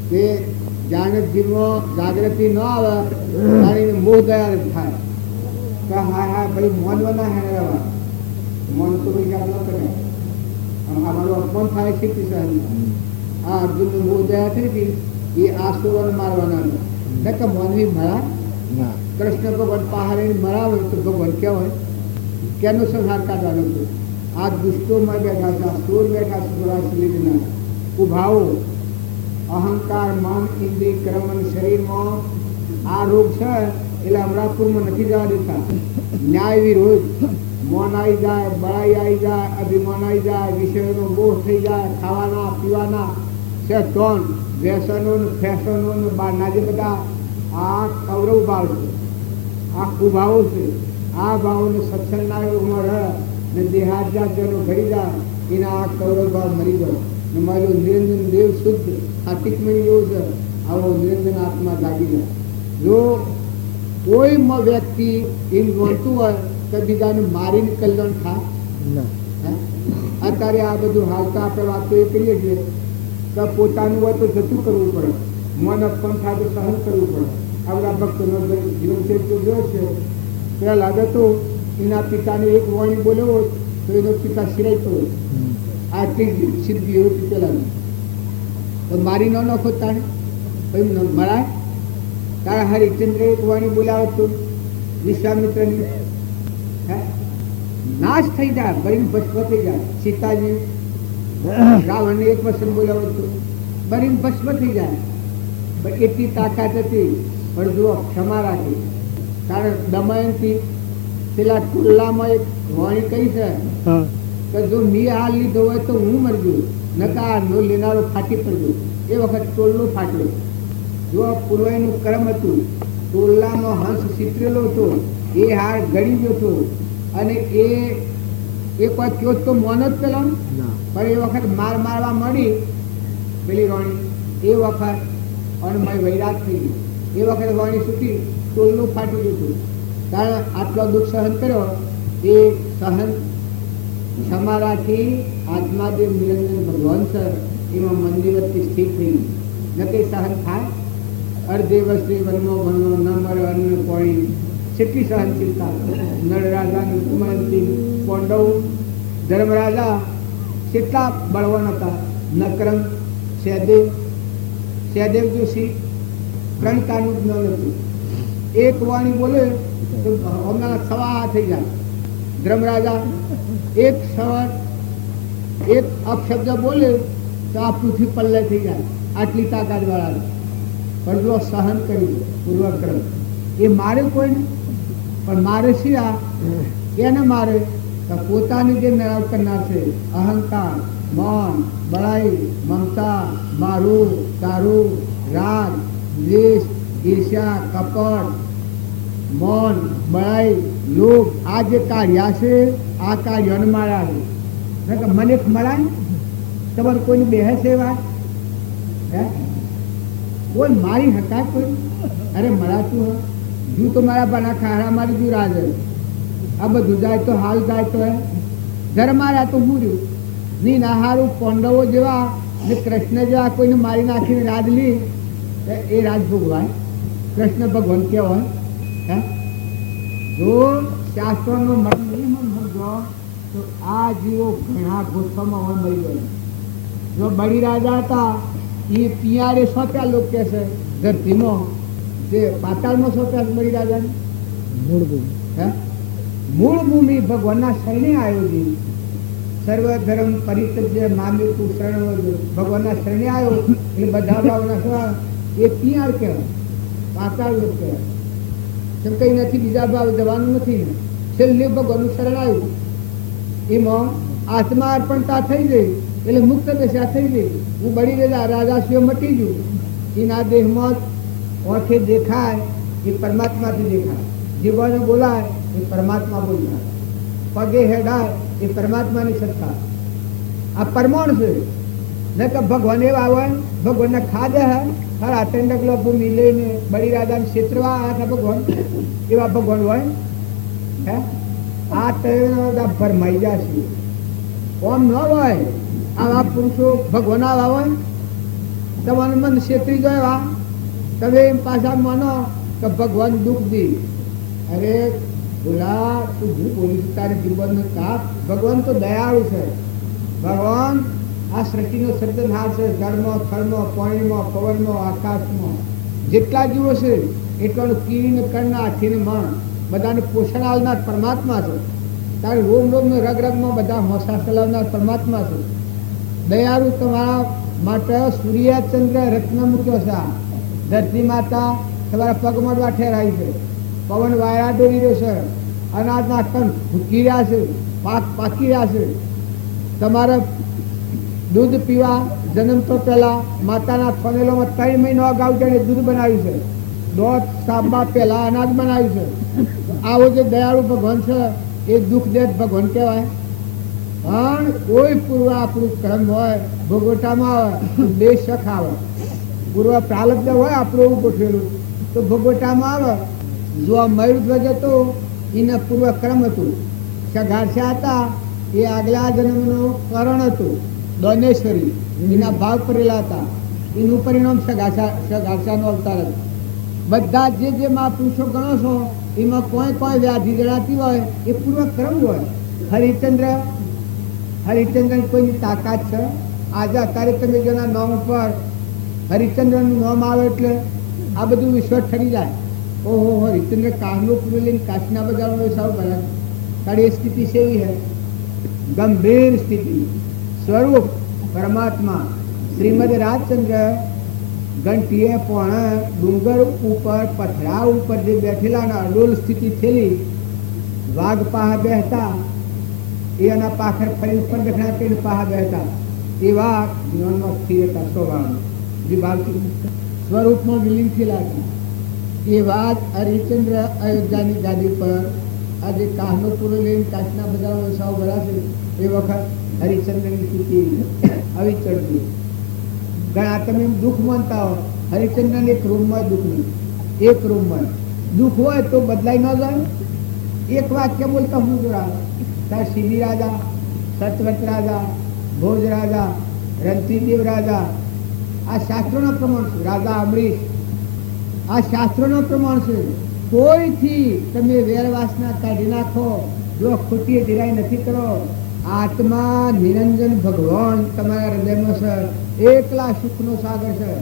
કે જાણે જીવમાં જાગૃતિ ન આવે જાણીને મોહ દયા થાય કે હા હા ભાઈ મોનવાના હે મન તો ભાઈ યાદ ન કરે અમારું અપમાન થાય છે કિસાન આ અર્જુનને મોહ દયા થઈ હતી એ આસુરોને મારવાના ને કે મોનવી મરા કૃષ્ણ ભગવાન પહાડે મરાવે તો ભગવાન કહેવાય કેનો સંહાર કાઢવાનો હતો આ દુષ્ટોમાં બેઠા છે આ સોર બેઠા છે લીધના ઉભાવો અહંકાર મન ઇન્દ્રિય કર્મ અને શરીરમાં આ રોગ છે એટલે અમરાપુરમાં નથી જવા દેતા ન્યાય વિરોધ મન આવી જાય બળાઈ આવી જાય અભિમાન આવી જાય વિષયોનો મોહ થઈ જાય ખાવાના પીવાના છે ટોન વ્યસનો ફેશનો બહારના જે બધા આ કૌરવ ભાવ છે આ કુભાવો છે આ ભાવને સત્સંગના યોગમાં રહે ને દેહાદ્યાજનો ઘડી જાય એના આ કૌરવ ભાવ મરી જાય ને મારો નિરંજન દેવ શુદ્ધ આર્થિકમય એવો છે આવો નિરંજન આત્મા જાગી જાય જો કોઈ વ્યક્તિ એમ ગણતું હોય તો બીજાને મારીને કલ્યાણ થાય અત્યારે આ બધું હાલતા આપણે વાતો એ કરીએ છીએ તો પોતાનું હોય તો જતું કરવું પડે મન અપન થાય તો સહન કરવું પડે આપણા ભક્તોનો જીવન ચરિત્ર જોયો છે પેલા લાગે તો એના પિતાને એક વાણી બોલ્યો તો એનો પિતા સિરાઈ પડ્યો આટલી સિદ્ધિ એવું પેલા તો મારી ન નાખો તાણે પછી મરાય તારા હરિચંદ્ર એક વાણી બોલાવે તો વિશ્વામિત્રની નાશ થઈ જાય બરીને ભસ્મ થઈ જાય સીતાજી રાવણને એક વસન બોલાવે તો બરીને ભસ્મ થઈ જાય પણ એટલી તાકાત હતી પણ જો ક્ષમા રાખી કારણ દમયંતી પેલા ટોલામાં એક વાણી કહી છે કે જો મી હાલ લીધો હોય તો હું મરજો નકા નો લેનારો ફાટી પડજો એ વખત ટોલનો ફાટ્યો જો પૂર્વનું કર્મ હતું ટોલામાં હંસ ચિતરેલો હતો એ હાર ગળી ગયો હતો અને એ કોઈ કયો તો મોન જ પેલો પણ એ વખત મારવા મળી પેલી વાણી એ વખત અને મારી વૈરાગ થઈ ગઈ એ વખત વાણી સુધી ટોલનું ફાટી ગયું હતું કારણ આટલો દુઃખ સહન કર્યો એ સહન ક્ષમા રાખી આત્માદેવ નિરંજન ભગવાન સર એમાં મંદિરથી સ્થિર થઈ ન કંઈ સહન થાય અર્ધે વસ્તી વનમો ભણવો ન મળે અન્ન પાણી કેટલી સહનશીલતા નળરાજા કુમારથી પાંડવ ધર્મરાજા કેટલા બળવાન હતા નકરંગ સહદેવ જોશી પ્રણતાનું જ્ઞાન હતું એક વાણી બોલે તો હમણાં સવા થઈ જાય ધર્મરાજા એક સવાર એક અપશબ્દ બોલે તો આ પૃથ્વી પલ્લે થઈ જાય આટલી તાકાત વાળા પણ જો સહન કરી પૂર્વક્રમ એ મારે કોઈ નહીં પણ મારે શિયા એને મારે તો પોતાની જે મેળાવ કરનાર છે અહંકાર મન બળાઈ મમતા મારું તારું રાગ દ્વેષ ઈર્ષ્યા કપટ મૌન બળાઈ લોભ આ જે કાર્ય છે આ કાર્યોને મારા છે મને મળાય તમારે કોઈને બેહે છે વાત હે કોઈ મારી હકા કોઈ અરે મળાતું હોય જુ તો મારા બના ખારા મારી જુ રાજ આ બધું જાય તો હાલ જાય તો હે ઘર મારા તો હું રહ્યું નહીં ના હારું પાંડવો જેવા ને કૃષ્ણ જેવા કોઈને મારી નાખીને રાજ લી તો એ રાજ ભોગવાય. કૃષ્ણ ભગવાન કેવાય. હે જો શાસ્ત્રોનો મત નહીં સમજો તો આ જીવો ઘણા ગુસ્સામાં હોય મરી ગયો. જો બળી રાજા હતા એ પિયારે સોંપ્યા લોકો કે છે ધરતીમાં, જે પાતાળમાં સોંપ્યા બળી રાજાને મૂળ ભૂમિ. હે મૂળ ભૂમિ ભગવાનના શરણે આવ્યો છે. સર્વ ધર્મ પરિત્યજ્ય મામ્યુ તું શરણ, ભગવાનના શરણે આવ્યો એટલે બધા ભાવના એ પિયાર કહેવાય, પાતાળ લોક કહેવાય. કઈ નથી, બીજા ભાવ જવાનું નથી. છેલ્લે ભગવાનનું શરણ આવ્યું એમાં આત્મા અર્પણતા થઈ ગઈ એટલે મુક્ત દશા થઈ ગઈ. હું બળી ગયેલા રાજાશ્રીઓ મટી ગયું. એના દેહમાં ઓઠે દેખાય એ પરમાત્માથી દેખાય, જીવને બોલાય એ પરમાત્મા બોલાય, પગે હેડાય એ પરમાત્માની સત્તા. આ પરમાણ છે. ન કે ભગવાન એવા હોય ભગવાનને ખાધે હે ખરા ટંડકલો ભૂમિ લઈને બળી રાજાને ક્ષેત્રવા આખા ભગવાન એવા ભગવાન હોય. હે આ ટણા ભરમાઈ જશે. ઓમ ન હોય આવા પુરુષો ભગવાન આવા હોય તમારું મન ક્ષેત્રી ગયો. તમે એમ પાછા માનો કે ભગવાન દુઃખ દી. અરે બોલા તું હું બોલીશ તારે જીવનનો તાપ. ભગવાન તો દયાળુ છે. ભગવાન આ સૃષ્ટિનો સર્જનહાર છે. જળમાં, થળમાં, પાણીમાં, પવનમાં, આકાશમાં જેટલા જીવો છે એટલાનું કીડીને કણના હાથીને મણ બધાને પોષણ આવનાર પરમાત્મા છે. તારે રોમ રોમને રગ રગમાં બધા હોંસા ચલાવનાર પરમાત્મા છે. દયાળુ તમારા માટે સૂર્ય ચંદ્ર રત્ન મૂક્યો છે. ધરતી માતા તમારા પગમાં ઠેરાઈ છે. પવન વાયરા દોરી રહ્યો છે. અનાજના કણ ભૂકી રહ્યા છે, પાક પાકી રહ્યા છે. તમારે દૂધ પીવા જન્મતો પહેલા માતાના ફનેલોમાં 3 મહિનો અગાઉ તેને દૂધ બનાવ્યું છે. દોઢ સાબા પહેલા અનાજ બનાવ્યું છે. આવો જે દયાળુ ભગવાન છે એ દુઃખ દેત ભગવાન કહેવાય. પણ કોઈ પૂર્વ આપણું કર્મ હોય ભોગવટામાં આવે બે શખ આવે. પૂર્વ પ્રાલબ્ધ હોય આપણું એવું ગોઠવેલું તો ભોગવટામાં આવે. જો આ મયુરધ્વજ હતો એના પૂર્વ કર્મ હતું. સગારસા હતા એ આગલા જન્મનું કરણ હતું. દોનેશ્વરી એના ભાવ કરેલા હતા. એનું પરિણામ સગારસાનો અવતાર હતો. બધા જે મહાપુરુષો ગણો છો એમાં કોઈ વ્યાધિ જણાતી હોય એ પૂર્વ કર્મ હોય. હરિચંદ્ર કોઈની તાકાત છે? આજે અત્યારે તમે જેના નામ ઉપર હરિચંદ્રનું નામ આવે એટલે આ બધું વિશ્વ ઠરી જાય. ઓહો હરિચંદ્ર કામનો પૂરો લઈને કાશીના બજારમાં સાવ બને. તારી સ્થિતિ સેવી है ગંભીર સ્થિતિ. સ્વરૂપ પરમાત્મા શ્રીમદ રાજચંદ્ર ઘંટીએ પણ ડુંગર ઉપર પથરા ઉપર જે બેઠેલા અડોલ સ્થિતિ થયેલી. વાઘ પાહા બેહતા એના પાખર ફરી ઉપર બેઠા તેને પાહા બેહતા એવા જ્ઞાનમાં સ્થિર હતા. સ્વભાવ સ્વરૂપમાં વિલીન થયેલા હતા. એ વાત હરિચંદ્ર અયોધ્યાની ગાદી પર આજે કાહનો પૂરો લઈને કાશીના બજારમાં સાવ ભરાશે એ વખત હરિચંદ્રની સ્થિતિ આવી ચડતી. ઘણા તમે દુઃખ માનતા હો. હરિચંદ્રને એક રૂમમાં દુઃખ નહીં. એક રૂમમાં દુઃખ હોય તો બદલાઈ ન જાય. એક વાક્ય બોલતા હું જોડા તાર શિબી રાજા, સતવત રાજા, ભોજ રાજા, રણતીદેવ રાજા આ શાસ્ત્રોના પ્રમાણ છે. રાજા અમરીશ આ શાસ્ત્રોનો પ્રમાણ છે. કોઈથી તમે વેરવાસના કાઢી નાખો. જો ખોટી ધિરાઈ નથી કરો. આત્મા નિરંજન ભગવાન તમારા હૃદયમાં છે. એકલા સુખનો સાગર છે.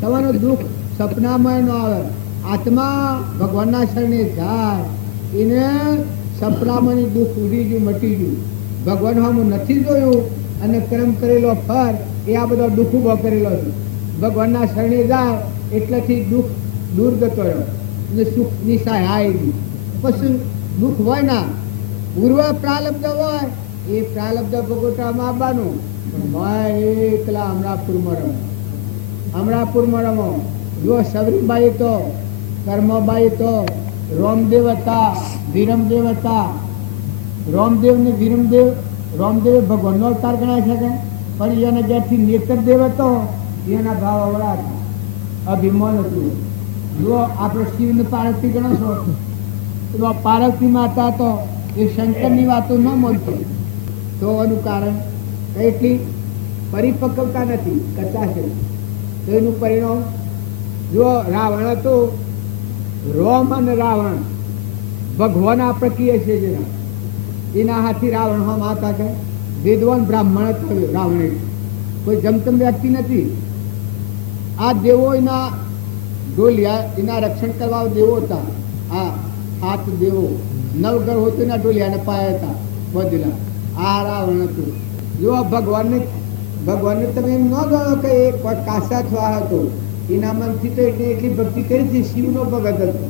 તમારું દુઃખ સપનામાં ન આવે. આત્મા ભગવાનના શરણે જાય એને સપનામાંની દુઃખ ઉડી ગયું, મટી ગયું. ભગવાન હું નથી જોયું અને કર્મ કરેલો ફર એ આ બધો દુઃખ ઉભો કરેલો છે. ભગવાનના શરણે જાય એટલેથી દુઃખ દૂર જતો રહ્યો અને સુખની સહાય આવી. પછી દુઃખ હોય ના પૂર્વ પ્રાલબ્ધ હોય એ પ્રાલબ્ધ ભોગવટામાં આવવાનું. પણ એકલા અમરાપુરમાં રમો. અમરાપુરમાં રમો. જો સબરીબાઈ તો કર્મબાઈ તો રોમદેવ હતા, વિરમદેવ હતા. રોમદેવ ને વિરમદેવ રોમદેવ ભગવાનનો અવતાર ગણાય છે કે પણ એને જ્યાંથી નેત્રદેવ હતો એના ભાવ અવળા હતા, અભિમાન હતું. જો આપણે શિવને પાર્વતી ગણો છો તો પાર્વતી માતા તો એ શંકરની વાતો ન માનતો. તો એનું કારણ એટલી પરિપક્વતા નથી, કચાશ છે. તો એનું પરિણામ જો રાવણ હતો, રોમ અને રાવણ ભગવાન આપણે કહીએ છીએ જેના, એના હાથી રાવણ હમ હતા કે વેદવાન બ્રાહ્મણ હતો રાવણ, કોઈ જમતમ વ્યક્તિ નથી. આ દેવો એના ડોલિયા, એના રક્ષણ કરવા દેવો હતા. આ 7 દેવો, 9 ગ્રહ હતો એના ડોલિયાને પાયા હતા બધેલા. આ રાવણ હતું. જો ભગવાનને તમે એમ ન જાણો કે એ કાસા થવા હતો, એના મનથી તો એટલી ભક્તિ કરી હતી, શિવનો ભગત હતો,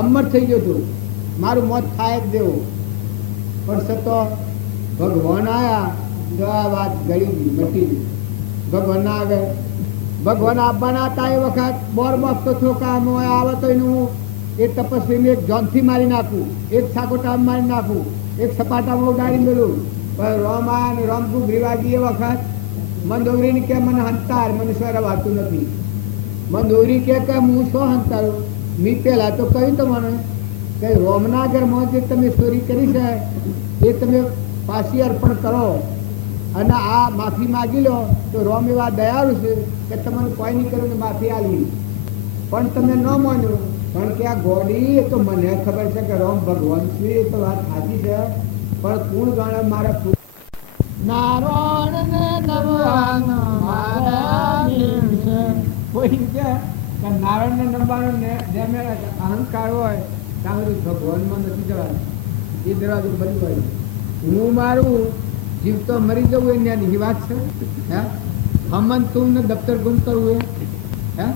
અમર થઈ ગયો હતો, મારું મોત થાય જ દેવો. પણ છતાં ભગવાન આવ્યા તો આ વાત ગળી ગઈ, મટી ગઈ. ભગવાન ના આવે, ભગવાન આવવાના હતા એ વખત બોર બસતો થયો કે આમ આવે તો એનું એક તપસ્વીને એક જોનથી મારી નાખું, એક સાકોટામાં મારી નાખું, એક સપાટામાં ઉડાડી મેલું. પણ રોમ આયા અને રોમકુ ગ્રીવાજી એ વખત મંદોરીને કે મને હંતાર, મને સ્વર વાતું નથી. મંદોરી કે હું શું હંતારું? મેં પહેલા તો કહ્યું તો મને કે રોમના ઘરમાં જે તમે ચોરી કરી છે એ તમે પાછી અર્પણ કરો અને આ માફી માગી લો તો રોમ એવા દયાળુ છે કે તમને કોઈ નહીં કર્યું ને માફી આલી. પણ તમે ન માન્યું. પણ કે આ ગોડી, એ તો મને ખબર છે કે રોમ ભગવાન છે, એ તો વાત સાચી છે, પણ કોણ જાણે મારા નારાયણ ને નમવાનો કોઈ કે નારાયણ ને નમવાનો જેમ અહંકાર હોય ત્યાં સુધી ભગવાનમાં નથી જવાનું. એ દરવાજો બંધ હોય. હું મારું જીવ તો મરી જવું એ ત્યાંની વાત છે. હે હમન તું ને દફતર ગુમ કરવું હે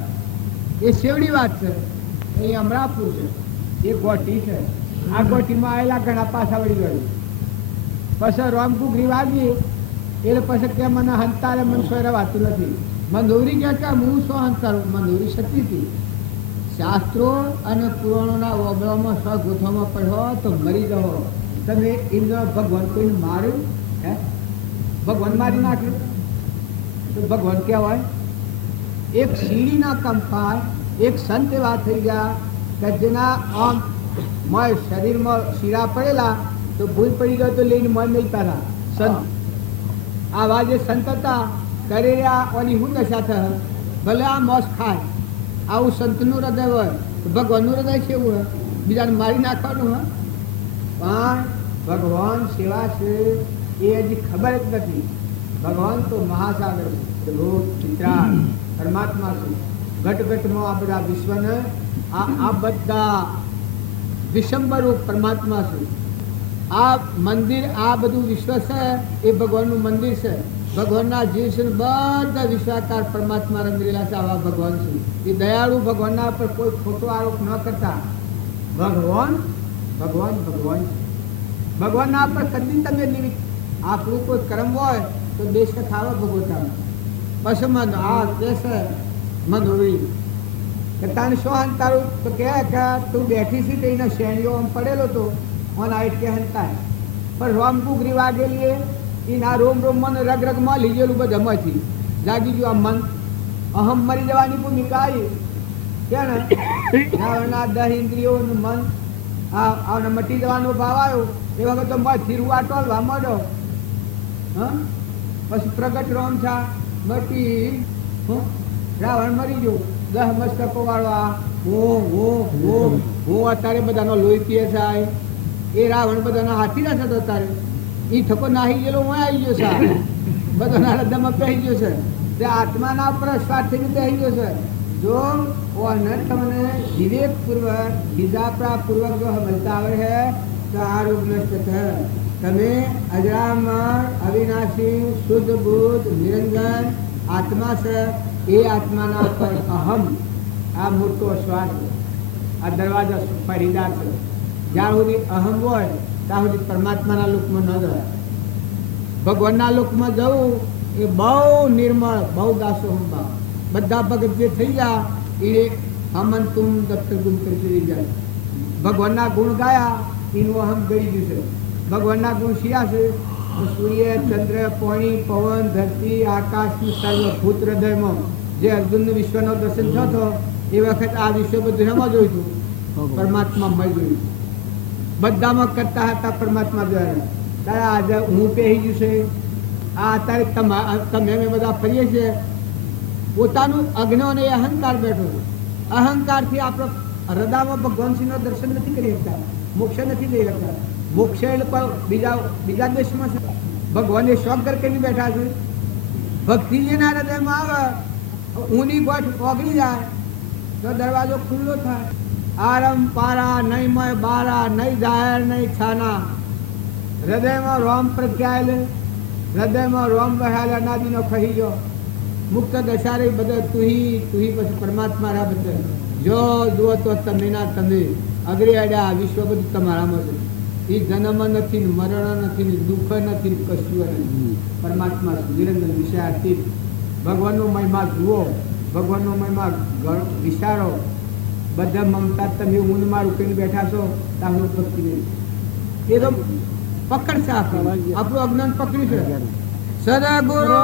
એ સેવડી વાત છે. એ અમરાપુર છે, એ ગોઠી છે. આ ગોઠીમાં આવેલા ઘણા પાછા વળી ગયું. પછી રોમકુ ગ્રીવાજી એટલે પછી કે મને હંતારે મને સોયરા વાતું નથી. મંદોરી કે હું શું હંતારું? મંદોરી શક્તિ હતી. શાસ્ત્રો અને પુરાણોના ઓબળામાં સ્વગોથામાં પડ્યો તો મરી જાઓ. તમે ઇન્દ્ર ભગવાન કોઈને માર્યું? હે ભગવાન મારી નાખ્યું તો ભગવાન કહેવાય? એક સીડીના કંપાય એક સંત એવા થઈ ગયા કે જેના આમ મોય શરીરમાં શીરા પડેલા તો ભૂલ પડી ગયો તો લઈને મોય મિલતા હતા સંત. આવા જે સંત હતા કરી રહ્યા ઓની શું દશા થાય? ભલે આ મોસ ખાય. આવું સંતનું હૃદય હોય તો ભગવાનનું હૃદય છે એવું હોય બીજાને મારી નાખવાનું હોય. પણ ભગવાન સેવા છે એ હજી ખબર જ નથી. ભગવાન તો મહાસાગર છે, રોગ ચિત્રાળ પરમાત્મા છે. ઘટઘટમાં આ બધા વિશ્વને આ બધા વિશંબરૂપ પરમાત્મા છે. આ મંદિર, આ બધું વિશ્વ છે એ ભગવાનનું મંદિર છે. ભગવાનના જીવ છે, બધા વિશ્વાકાર પરમાત્મા રંગેલા છે. આવા ભગવાન છે. એ દયાળુ ભગવાનના પર કોઈ ખોટો આરોપ ન કરતા. ભગવાન ભગવાન ભગવાન છે. ભગવાનના પર કદી તમે નિમિત્ત આપણું કોઈ કર્મ હોય તો દેશ થાવો ભગવતા પછી મન આ કેસ મંદોરી કે તાને શું હંતારું? તો કે તું બેઠી છે તો એના શેણીઓ આમ પડેલો હતો મને આઈટ કે હંતાય. પણ રોમકુગરી વાગેલી એના રોમ રોમ મને રગ રગમાં લઈ ગયેલું બધામાંથી જાગી ગયું. આ મન અહમ મરી જવાની ભૂમિકા આવી કે ને રાવણના 10 ઇન્દ્રિયોનું મન આ મટી જવાનો ભાવ આવ્યો. એ વખત તો મથીરું આટોલવા માંડો. હા પછી પ્રગટ રોમ થા મટી રાવણ મરી ગયો. 10 મસ્તકો વાળવા હું અત્યારે બધાનો લોહી પીએ થાય. એ રાવણ બધાના હાથી ના થતો અત્યારે એ થકો નાહી ગયેલો હું આવી ગયો છે. બધાના હૃદયમાં પહેરી ગયો છે. તે આત્માના ઉપર સ્વાર્થથી પહેરી ગયો છે. જો તમને વિવેકપૂર્વક ખીજાપરાપૂર્વક જો સમજતા આવે છે તો આ રોગ નષ્ટ થાય. તમે અજરામર અવિનાશી શુદ્ધ બુદ્ધ નિરંજન આત્મા છે. એ આત્માના પર અહમ આ મોટો સ્વાર્થ આ દરવાજા પરિદાર છે. જ્યાં સુધી અહમ હોય ત્યાં સુધી પરમાત્માના લોકમાં ન જવાય. ભગવાનના લોકમાં જવું એ બહુ નિર્મળ, બહુ દાસો હંબા. બધા ભગત જે થઈ ગયા એ હમન તું દફતર ગુમ કરી જાય. ભગવાનના ગુણ ગાયા એનું અહમ ગઈ ગયું છે. ભગવાનના ગુણ શિયા છે સૂર્ય ચંદ્ર પાણી પવન ધરતી આકાશનું સર્વભૂત હૃદયમાં જે અર્જુનનું વિશ્વનો દર્શન થતો એ વખત આ વિશ્વ બધું એમાં જોયું હતું પરમાત્મા મય જોયું. બધામાં કરતા હતા પરમાત્મા દ્વારા. તારા આજે હું પહેરી ગયું છે આ અત્યારે તમે અમે બધા ફરીએ છીએ, પોતાનું અજ્ઞાન એ અહંકાર બેઠો છે. અહંકારથી આપણે હૃદયમાં ભગવાનશ્રીનું દર્શન નથી કરી શકતા, મોક્ષ નથી લઈ શકતા. મોક્ષ એટલે બીજા દેશમાં છે. ભગવાનને શોખ કરીને બેઠા છે. ભક્તિજીના હૃદયમાં આવે, ઊની ગોઠ ઓગળી જાય તો દરવાજો ખુલ્લો થાય. આરમ પારા નહીં મય બારા, નહીં જાહેર નહીં છાના. હૃદયમાં રોમ પ્રત્યાયેલ, હૃદયમાં રોમ વહાલ અનાદિનો ખહી ગયો. મુક્ત દશારે બધે તુહી તુહી, પછી પરમાત્મા રા બધે જો જુઓ તો તમે ના તમે. અગ્રે અડ્યા વિશ્વ બધું તમારામાં છે. એ જન્મ નથી, મરણ નથી, દુઃખ નથી, કશું નથી. પરમાત્મા નિરંજન વિષયાતીત. ભગવાનનો મહિમા જુઓ, ભગવાનનો મહિમા વિચારો. બધા મમતા તમે ઊનમાં રૂપીને બેઠા છો, તામનું ભક્તિ નહીં. એ તો પકડ છે આપણું અજ્ઞાન પકડ્યું છે. સદગુરુ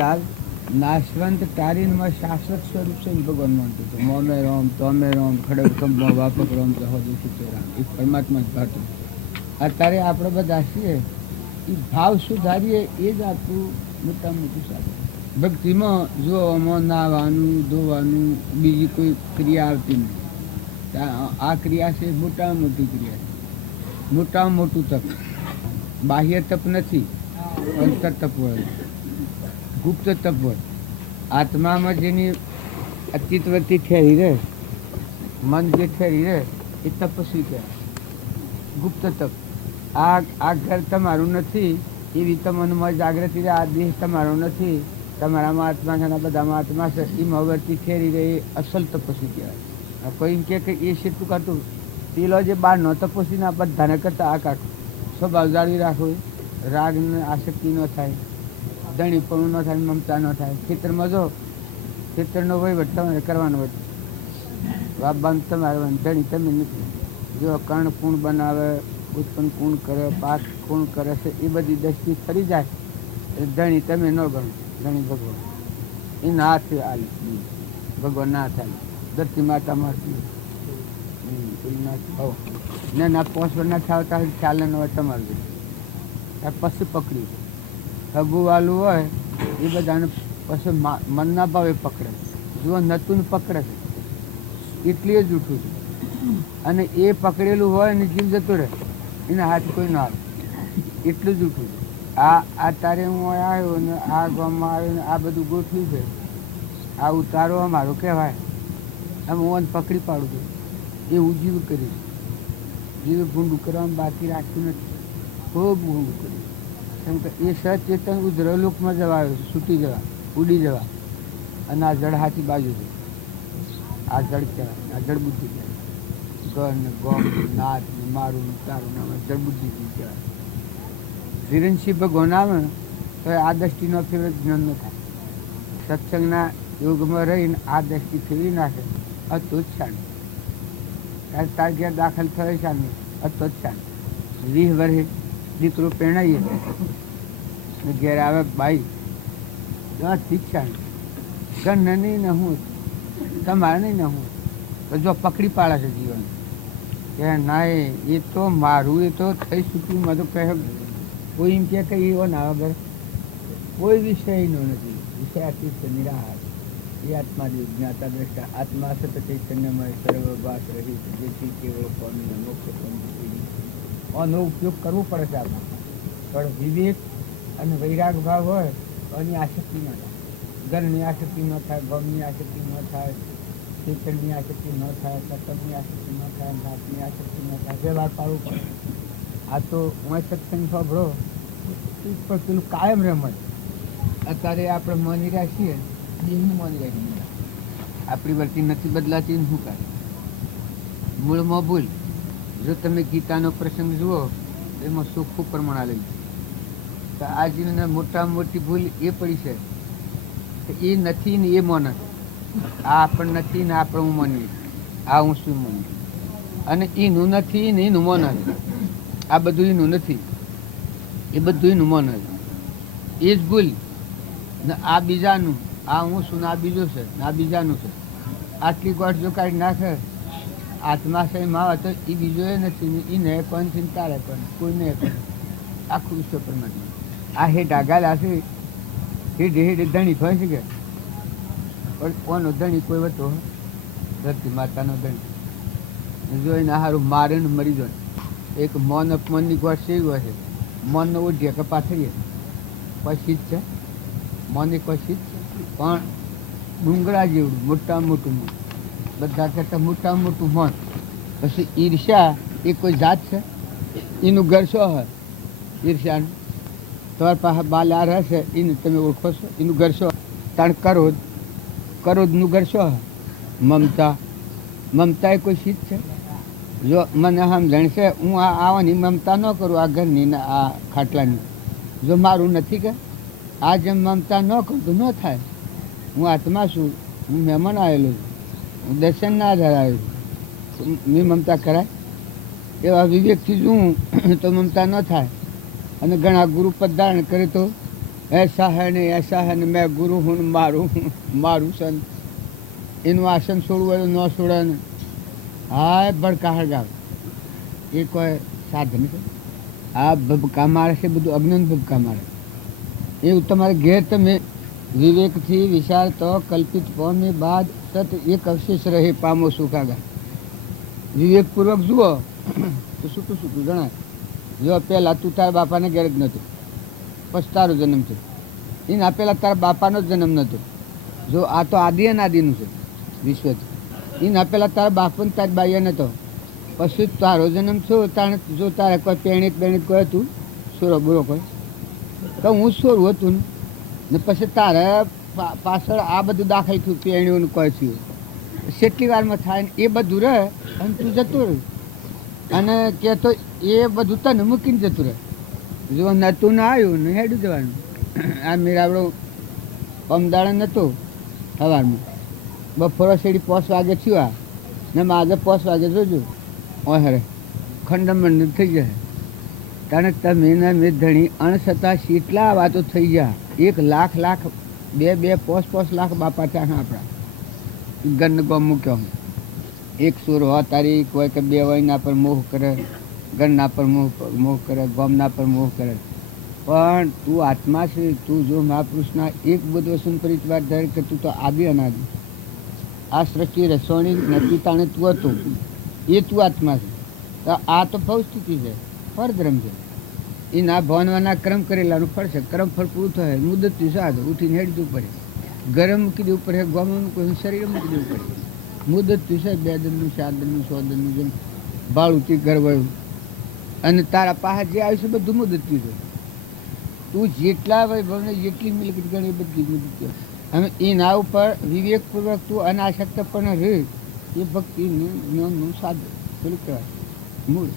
લાલ નાશવંત તારીનમાં શાશ્વત સ્વરૂપ છે ભગવાન માનતું હતું. મોમે રોમ તોમે રોમ ખડક કંબો વાપક રોમ સહોદય રામ, એ પરમાત્મા જ ભાતું. અત્યારે આપણે બધા છીએ એ ભાવ સુધારીએ એ જ આપણું મોટા મોટું સાધન. ભક્તિમાં જોવામાં નાહવાનું ધોવાનું બીજી કોઈ ક્રિયા આવતી નથી. આ ક્રિયા છે મોટામાં મોટી ક્રિયા છે, મોટામાં મોટું તપ. બાહ્ય તપ નથી, અંતર તપ હોય, ગુપ્ત તપ હોય. આત્મામાં જેની અચિતવૃત્તિ ઠેરી રહે, મન જે ઠેરી રહે એ તપસ્વી કહેવાય, ગુપ્ત તપ. આ ઘર તમારું નથી એવી તમને જાગૃતિ રહે, આ દેહ તમારો નથી, તમારામાં આત્મા ઘણા બધામાં આત્મા છે, એમાં વર્તી ઠેરી રહે એ અસલ તપસ્વી કહેવાય. કોઈ એમ કે એ શેતું કરતું પેલો જે બહાર ન તપસ્વીના બધાને કરતા આ કાઢું સ્વભાવ જાળવી રાખવો, રાગ આસક્તિ ન થાય, ધણીપણું ન થાય, મમતા ન થાય. ખેતરમાં જો ખેતરનો વહીવટ તમારે કરવાનો હોય, વાપવાનું તમારે ધણી તમે નથી. જો કર્ણ કુણ બનાવે, ઉત્પન્ન કુણ કરે, પાક કુણ કરે છે, એ બધી દ્રષ્ટિ ફરી જાય ધણી તમે ન ગણો. ધણી ભગવાન એ ના થયું આલે ભગવાન ના થાય. ધરતી માતા મારતી ના પોષણ ના થાવતા ખ્યાલ ન હોય તમારું, પછી પકડ્યું. હગુ વાલું હોય એ બધાને પછી મનના ભાવે પકડે. જુઓ નતું પકડે છે એટલી જ જૂઠું છે. અને એ પકડેલું હોય ને જીવ જતો રહે, એના હાથ કોઈ ના આવે, એટલું જૂઠું છે. આ તારે હું આવ્યો ને આ ગામમાં આવ્યો ને આ બધું ગોઠવ્યું છે, આ ઉતારો અમારો કહેવાય. આમ હું પકડી પાડું છું, એ હું જીવ કરીશ. જીવ ભૂંડું કરવામાં બાકી રાખ્યું નથી, ખૂબ ભૂંડું કર્યું. કેમ કે એ સચેતન ઉદ્રલોકમાં જવા આવ્યો છે, છૂટી જવા, ઉડી જવા. અને આ જળ હાથી બાજુ છે, આ જળ કહેવાય, આ જળ બુદ્ધિ કહેવાય. ઘર ને ગોમ નાથ ને મારું ને તારું નામ જળ બુદ્ધિ કહેવાય. ધીરણસિંહ ભગવાન આવે તો આ દ્રષ્ટિનો ફેર જ્ઞાન ન થાય. સત્સંગના યોગમાં રહીને આ દ્રષ્ટિ ફેરવી નાખે, હતો જ શાંતિ. તાર ઘેર દાખલ થયો શાંતિ, હતો જ શાંતિ. 20 વર્ષે દીકરો પહેણાઈએ ઘેર આવે બાઈ, ત્યાંથી જ શાંતિ. ઘરને નહીં ને હું તમારે નહીં ને હું તો જો પકડી પાડે છે જીવન કે ના એ તો મારું, એ તો થઈ છૂટ્યું. મેં તો કહે કોઈ એમ કે એવો ના આવે, કોઈ વિષયનો નથી. વિષયાતીત નિરાહાર એ આત્માની જ્ઞાતા દ્રષ્ટા આત્મા સત ચૈતન્યમય સર્વભાસ રહિત જેથી કેવળ કોણને મોક્ષ પંચી આનો ઉપયોગ કરવો પડે છે આમાં. પણ વિવેક અને વૈરાગ ભાવ હોય તો એની આસક્તિ ન થાય. ઘરની આસક્તિ ન થાય, ગમની આસક્તિ ન થાય, ચેતનની આસક્તિ ન થાય, સત્સંગની આસક્તિ ન થાય, નાતની આસક્તિ ન થાય. વ્યવહાર પાડવું પડે. આ તો હું સત્સંગ સાંભળો પણ પેલું કાયમ રમત. અત્યારે આપણે માની રહ્યા છીએ દેહનું માની રહ્યા છીએ. આપણી વર્તી નથી બદલાતી ને શું કરે? મૂળમાં ભૂલ. જો તમે ગીતાનો પ્રસંગ જુઓ એમાં ચોખ્ખું પ્રમાણ આવેલું છે તો આ જીવનની મોટામાં મોટી ભૂલ એ પડી છે કે એ નથી ને એ માને. આ પણ નથી ને આપણે હું માનીએ. આ હું શું માનું અને એનું નથી ને એનું માને. આ બધું એનું નથી, એ બધું એનું માને. એ જ ભૂલ ને આ બીજાનું. આ હું છું ને આ બીજું છે ને આ બીજાનું છે. આટલી ગોઠ જો કાઢી નાખે આત્મા સહીમાં આવે તો એ બીજો એ નથી ને એ ને કોણ છે તારે કોણ કોઈ નહીં કોણ. આખું વિશ્વ પરમાત્મા. આ હેઠ આગાલા છે હેઠ હેઠ ધણી થઈ શકે પણ કોનો ધણી કોઈ હતો ધરતી માતાનો ધણી જોઈને સારું મારે ને મરી જાય. એક મૌન અપમાનની ગોઠ સેવી હોય છે. મૌનનો ઓઢીએ કે પાથરીએ કોઈ શીત છે મૌન એક કોઈ શીત પણ ડુંગરા જેવડું મોટામાં મોટું મૌન. બધા કરતાં મોટામાં મોટું મૌન. પછી ઈર્ષ્યા એ કોઈ જાત છે? એનું ઘર શું હોય? ઈર્ષ્યાનું તમારી પાસે બાલાર હશે એને તમે ઓળખો છો? એનું ઘર શું? તાણ કરોધ. કરોધનું ઘર શું હોય? મમતા. મમતા એ કોઈ શીત છે? જો મને સમજણ છે હું આ આવવાની મમતા ન કરું આ ઘરની ને આ ખાટલાની. જો મારું નથી કે આ જેમ મમતા ન કરું તો ન થાય. હું આત્મા છું, હું મહેમાન આવેલો છું, હું દર્શન ના ધરાવેલું છું. મેં મમતા કરાય? એવા વિવેકથી જોઉં તો મમતા ન થાય. અને ઘણા ગુરુ પદ ધારણ કરે તો એસા હે ને મેં ગુરુ હું ને મારું સંત. એનું આસન છોડવું હોય ન છોડે ને હાય ભડકા હળગાવ. એ કોઈ સાધન છે? આ ભબકા મારે છે બધું અજ્ઞાન ભબકા મારે. એવું તમારે ઘેર તમે વિવેકથી વિચાર તો કલ્પિત પામે બાદ સત એક અવશેષ રહે પામો સુખાગા. વિવેકપૂર્વક જુઓ તો છૂટું છૂટું જણાય. જો પહેલાં તું તારા બાપાને ઘેર જ નહોતું, પછી તારો જન્મ છે. એના પહેલાં તારા બાપાનો જ જન્મ નહોતો. જો આ તો આદિ અનાદિનું છે વિશ્વ. એના પહેલાં તારા બાપને તારી બાઈએ નહોતો, પછી તારો જન્મ થયો. તાણે જો તારે કોઈ પેણીત કોઈ હતું સોરો બોરો કોઈ તો હું સોરું હતું ને પછી તારે પાછળ આ બધું દાખલ થયું પેણીઓનું કોઈ થયું. કેટલી વારમાં થાય ને એ બધું રહે અને તું જતું રહે અને કે તો એ બધું તને મૂકીને જતું રહે. જો નહોતું ને આવ્યું ને હેડું જવાનું. આ મેરાવડો પમદાડા નહોતો સવારમાં બપોરો શેડી 5 વાગે થયું ને માગે 5 વાગે જોજો ઓહરે ખંડમંડ થઈ જાય. તાણે તમે ને મેં ધણી અણછતાં કેટલા વાતો થઈ ગયા. 1 લાખ 2 5 લાખ બાપા ત્યાં આપણા ગન ગમ મૂક્યો. એક સુર હો તારીખ હોય કે 2 વયના પર મોહ કરે, ગણના પર મોહ કરે, ગમના પર મોહ કરે. પણ તું આત્મા છે. તું જો મહાપુરુષના એક બધો વસન પરિવાર ધરે કે તું તો આદિ અનાદિ. આ સૃષ્ટિ રસોણી નથી તાણે તું હતું એ તું આત્મા છે. તો આ તો ભવ સ્થિતિ છે, પરધર્મ છે. એ ના ભવનવાના કર્મ કરેલાનું ફળ છે. કર્મ ફળ પૂરું થાય મુદતથી સાધ ઉઠીને હેડી દેવું પડે. ગરમ મૂકી દેવું પડે, ગોમનું કોઈ શરીર મૂકી દેવું પડે. મુદતથી છે 2 દિનનું 4 દિનનું 100 દિનનું જેમ ભાડુંથી ઘર વયું. અને તારા પાસે જે આવ્યું છે બધું મુદતથી છે. તું જેટલા વૈભવને જેટલી મિલકત ગણી બધી મુદતથી. હવે એના ઉપર વિવેકપૂર્વક તું અનાસક્ત પણ રહે એ ભક્તિનું સાધન પેલું કહેવાય મૂળ.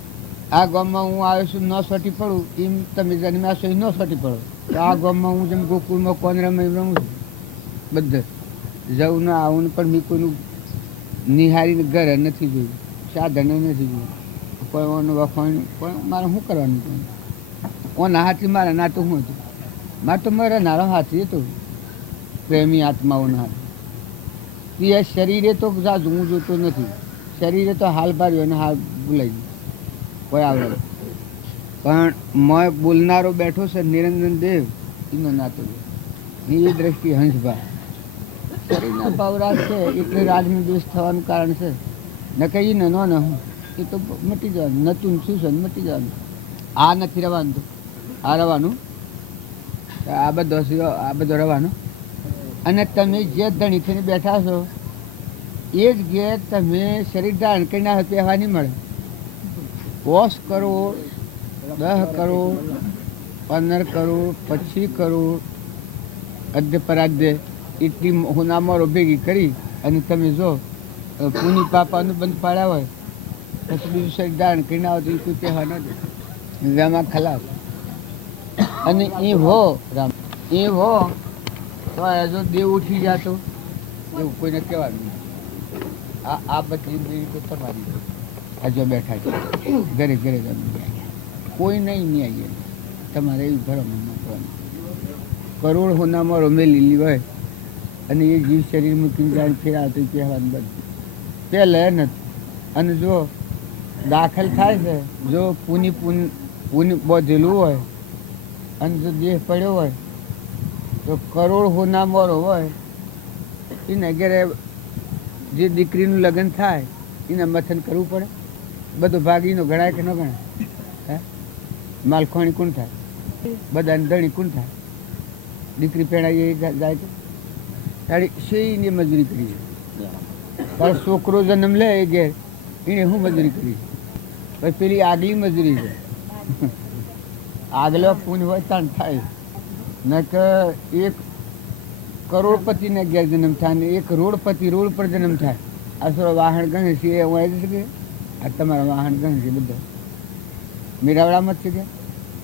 આ ગામમાં હું આવ્યો છું ન સોટી પડું એમ તમે જન્મ્યા છો એ ન સોટી પડો. તો આ ગામમાં હું જેમ ગોકુળમાં કોણ રમે રમું છું બધે જવું ને આવું ને પણ મેં કોઈનું નિહારીને ઘરે નથી જોયું, સાધને નથી જોયું. કોઈ વખણ પણ મારે શું કરવાનું? ઓના હાથી મારા ના તો શું હતું? મારે તો મારા નારો હાથી હતો પ્રેમી આત્માઓના હાથ. એ શરીરે તો જાજુ હું જોતો નથી. શરીરે તો હાલ પાડ્યો અને હાલ ભૂલાઈ ગયું કોઈ આવડે. પણ મેં બોલનારો બેઠો છે નિરંજન દેવ એનો નાતો એ દ્રષ્ટિ હંસભાવ શરીરના ભાવ રાગ છે એટલે રાગનું દ્વેષ થવાનું કારણ છે ન કહીએ ને ન હું એ તો મટી જવાનું નતું શું છે મટી જવાનું આ નથી રહેવાનું તો આ રહેવાનું આ બધો રહેવાનો અને તમે જે ધણી થઈને બેઠા છો એ જ ઘેર તમે શરીર ધારણ કરીને પહેવા નહીં મળે 10 કરોડ 10 કરોડ 15 કરોડ 25 કરોડ અધ્ય પરાધ્ય એટલી હોનામારો ભેગી કરી અને તમે જો પૂની પાપાનું બંધ પાડ્યા હોય પછી બીજું શરીર ધારણ કરીને આવો તો એ કોઈ પહેવા ન દે વેમાં ખલાસ અને એ હો રામ એ હો તો જો દેવ ઉઠી જતો એવું કોઈને કહેવાનું નહીં. આ બધી તો તમારી આ જો બેઠા છે ઘરે ઘરે કોઈ નહીં આવીએ તમારે એવું ભરવાનું ન કરવાનું. કરોડ હોનામાં રમેલી હોય અને એ જીવ શરીર મૂકીને જાય ફેરાતો કહેવાનું બધું પહેલે નથી. અને જો દાખલ થાય છે જો પૂની બોધેલું હોય અને જો દેહ પડ્યો હોય તો કરોડ હોના મોરો હોય એને ઘરે જે દીકરીનું લગ્ન થાય એને મથન કરવું પડે. બધો ભાગીનો ગણાય કે ન ગણાય? હે માલખોણી કોણ થાય? બધાને ધણી કોણ થાય? દીકરી પેણાઈ એ જાય તો તારી શેની મજૂરી કરી છે. તારો છોકરો જન્મ લે એ ઘેર એને શું મજૂરી કરી છે? પછી પેલી આગલી મજૂરી છે. આગલો પૂન હોય તાણ થાય ન કે એક કરોડપતિને ઘેર જન્મ થાય ને એક રોડપતિ રોડ પર જન્મ થાય. આ થોડો વાહન ગણે છે એ હું આવી શકે? આ તમારા વાહન ગણે છે બધા મેરાવડામાં જ છે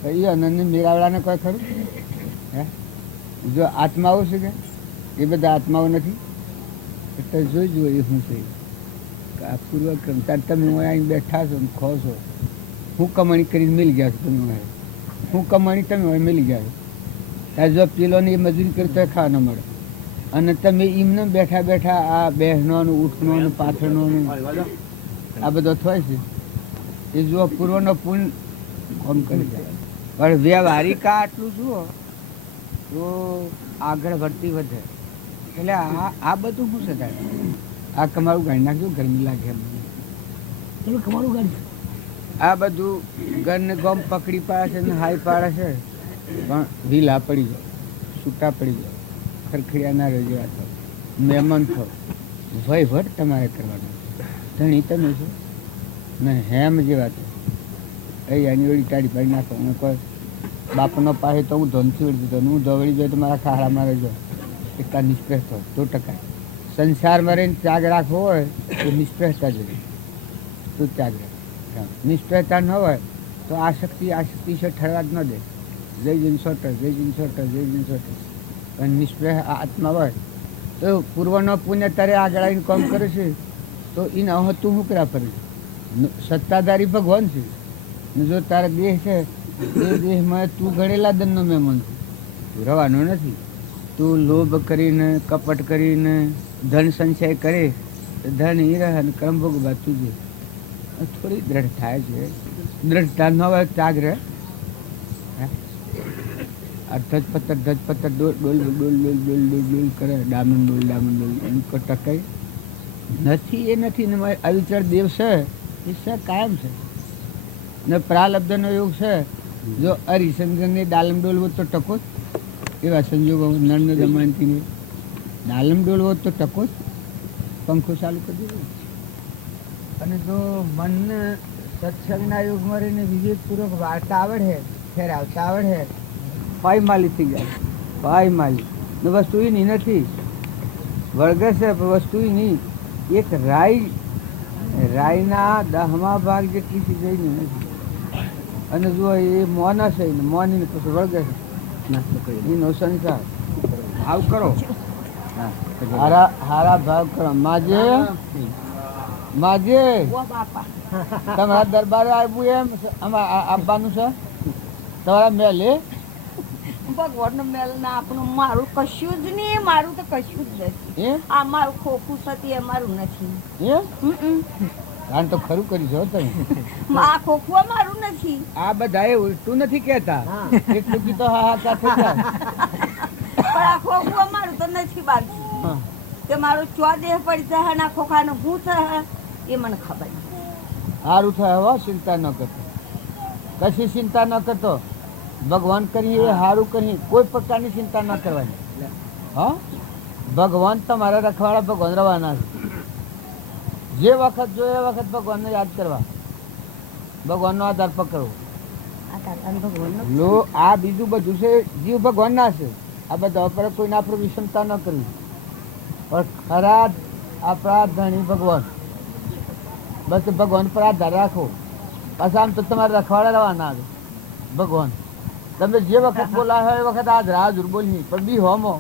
કે એ અનંત મેરાવડાને કોઈ ખરું? હે જો આત્માઓ છે કે એ બધા આત્માઓ નથી? એટલે જોઈ જુઓ એ શું છે. આ પૂર્વક્રમ ત્યારે તમે અહીં બેઠા છો ને ખો છો. હું કમાણી કરીને મિલી ગયા છો તમે હોય. હું કમાણી તમે હોય મિલી ગયા છો. ત્યારે જો પેલોને એ મજૂરી કરી તો ખાવા ન મળે. અને તમે એમને બેઠા બેઠા આ બહેનોનું ઉઠનોનું પાથરણોનું આ બધો થાય છે એ જો પૂર્વનો પૂર્ણ કામ કરી જાય. પણ વ્યવહારિકા આટલું જુઓ તો આગળ વધતી વધે. એટલે આ બધું શું છે તારે? આ તમારું ગાડી નાખજો ગરમી લાગે એમ તમારું ગાડી. આ બધું ઘરને ગમ પકડી પાડે છે ને હાઈ પાડે છે પણ ઢીલા પડી જાય છૂટા પડી જાય ખરખડિયા ના રહી જવા થો મહેમાન થો વહીવટ તમારે કરવાનો. ધણી તમે છો ને હેમ જેવા છો અહીંયાની ઓળી ટાળી પાડી નાખો. અને કોઈ બાપનો પાસે તો હું ધનથી વળી દીધો હું ધવળી જાય તો મારા ખાડા મારે જો એટલા નિષ્પ્રેસ થો 100%. સંસારમાં રહીને ત્યાગ રાખવો હોય તો નિષ્પ્રેસતા જોઈએ તો ત્યાગ રાખ. નિષ્પ્રેસતા ન હોય તો આસક્તિ છે ઠરવા જ ન દે. જય જીન સોટર જય જીન સોટર જય જીન સોટર. પણ નિષ્પ્રેહ આત્મા હોય તો પૂર્વનો પુણ્ય તારે આગળ આવીને કામ કરે છે તો એને તું શું કર્યા ફરે? સત્તાધારી ભગવાન છે ને જો તારા દેહ છે એ દેહમાં તું ગણેલા દનનો મહેમાન છે. તું રહેવાનો નથી. તું લોભ કરીને કપટ કરીને ધન સંચય કરે તો ધન એ રહે અને કર્મ ભોગવા તું જે થોડી દ્રઢ થાય છે. દ્રઢતા ન હોય ત્યાગ રહે. આ ધજપત્તર ડોલ ડોલ ડોલ ડોલ ડોલ ડોલ ડોલ કરે ડામન ડોલ એમ કોઈ ટકાય નથી. એ નથી ને અવિચર દેવ છે એ છે કાયમ છે ને પ્રાલબ્ધનો યોગ છે. જો હરિચંદ્રને ડાલમ ડોલવો તો ટકો જ. એવા સંજોગો નર્ન દમણતીને ડાલમ ડોલવો તો ટકો જ. પંખો ચાલુ કરી દેવો. અને જો મનને સત્સંગના યોગમાં રહીને વિવેકપૂર્વક વાર્તા આવડે ફેરાવતા આવડે પાયમાલી થઈ જાય. પાયમાલી ને વસ્તુ એની નથી વળગે છે વસ્તુ નહીં. એક રાયના 10મા ભાગ જેટલી ચીજ નથી. અને જો એ મોન છે ને મોનીને પછી વળગે છે એનો સંસાર. આવ કરો હારા ભાવ કરો. માજે તમારા દરબારે આવ્યું એમ આવવાનું છે તમારા મેલે ભગવાનનો મેલ ના આપણું મારું કશું જ નહીં. મારું તો કશું જ નથી. આ મારું ખોખું સતી અમારું નથી. કારણ તો ખરું કરી છો તમે. આ ખોખું મારું નથી. આ બધા એ ઉલટું નથી કેતા એટલું કીધું હા હા સાથે પણ આ ખોખું અમારું તો નથી બાંધ્યું કે મારું ચોદેહ પડી જાય ના ખોખાનું હું થાય એ મને ખબર નથી. સારું થાય હો, ચિંતા ન કરતો, કશી ચિંતા ન કરતો. ભગવાન કરીએ એ સારું કરીએ, કોઈ પ્રકારની ચિંતા ન કરવાની. હા, ભગવાન તમારા રખવાડા ભગવાન રવાના છે. જે વખત જો એ વખત ભગવાનને યાદ કરવા, ભગવાનનો આધાર પકડવો. આ તાતાને ભગવાનનો લો આ બીજું બધું છે જીવ ભગવાન ના છે. આ બધા પર કોઈને આપણે વિષમતા ન કરવી, પણ ખરા આપણા ધણી ભગવાન, બસ ભગવાન પર આધાર રાખો. પાછા આમ તો તમારે રખવાડા રવાના આવે ભગવાન. તમે જે વખત બોલાય હોય એ વખત હાજર બોલી, પણ બી હોમો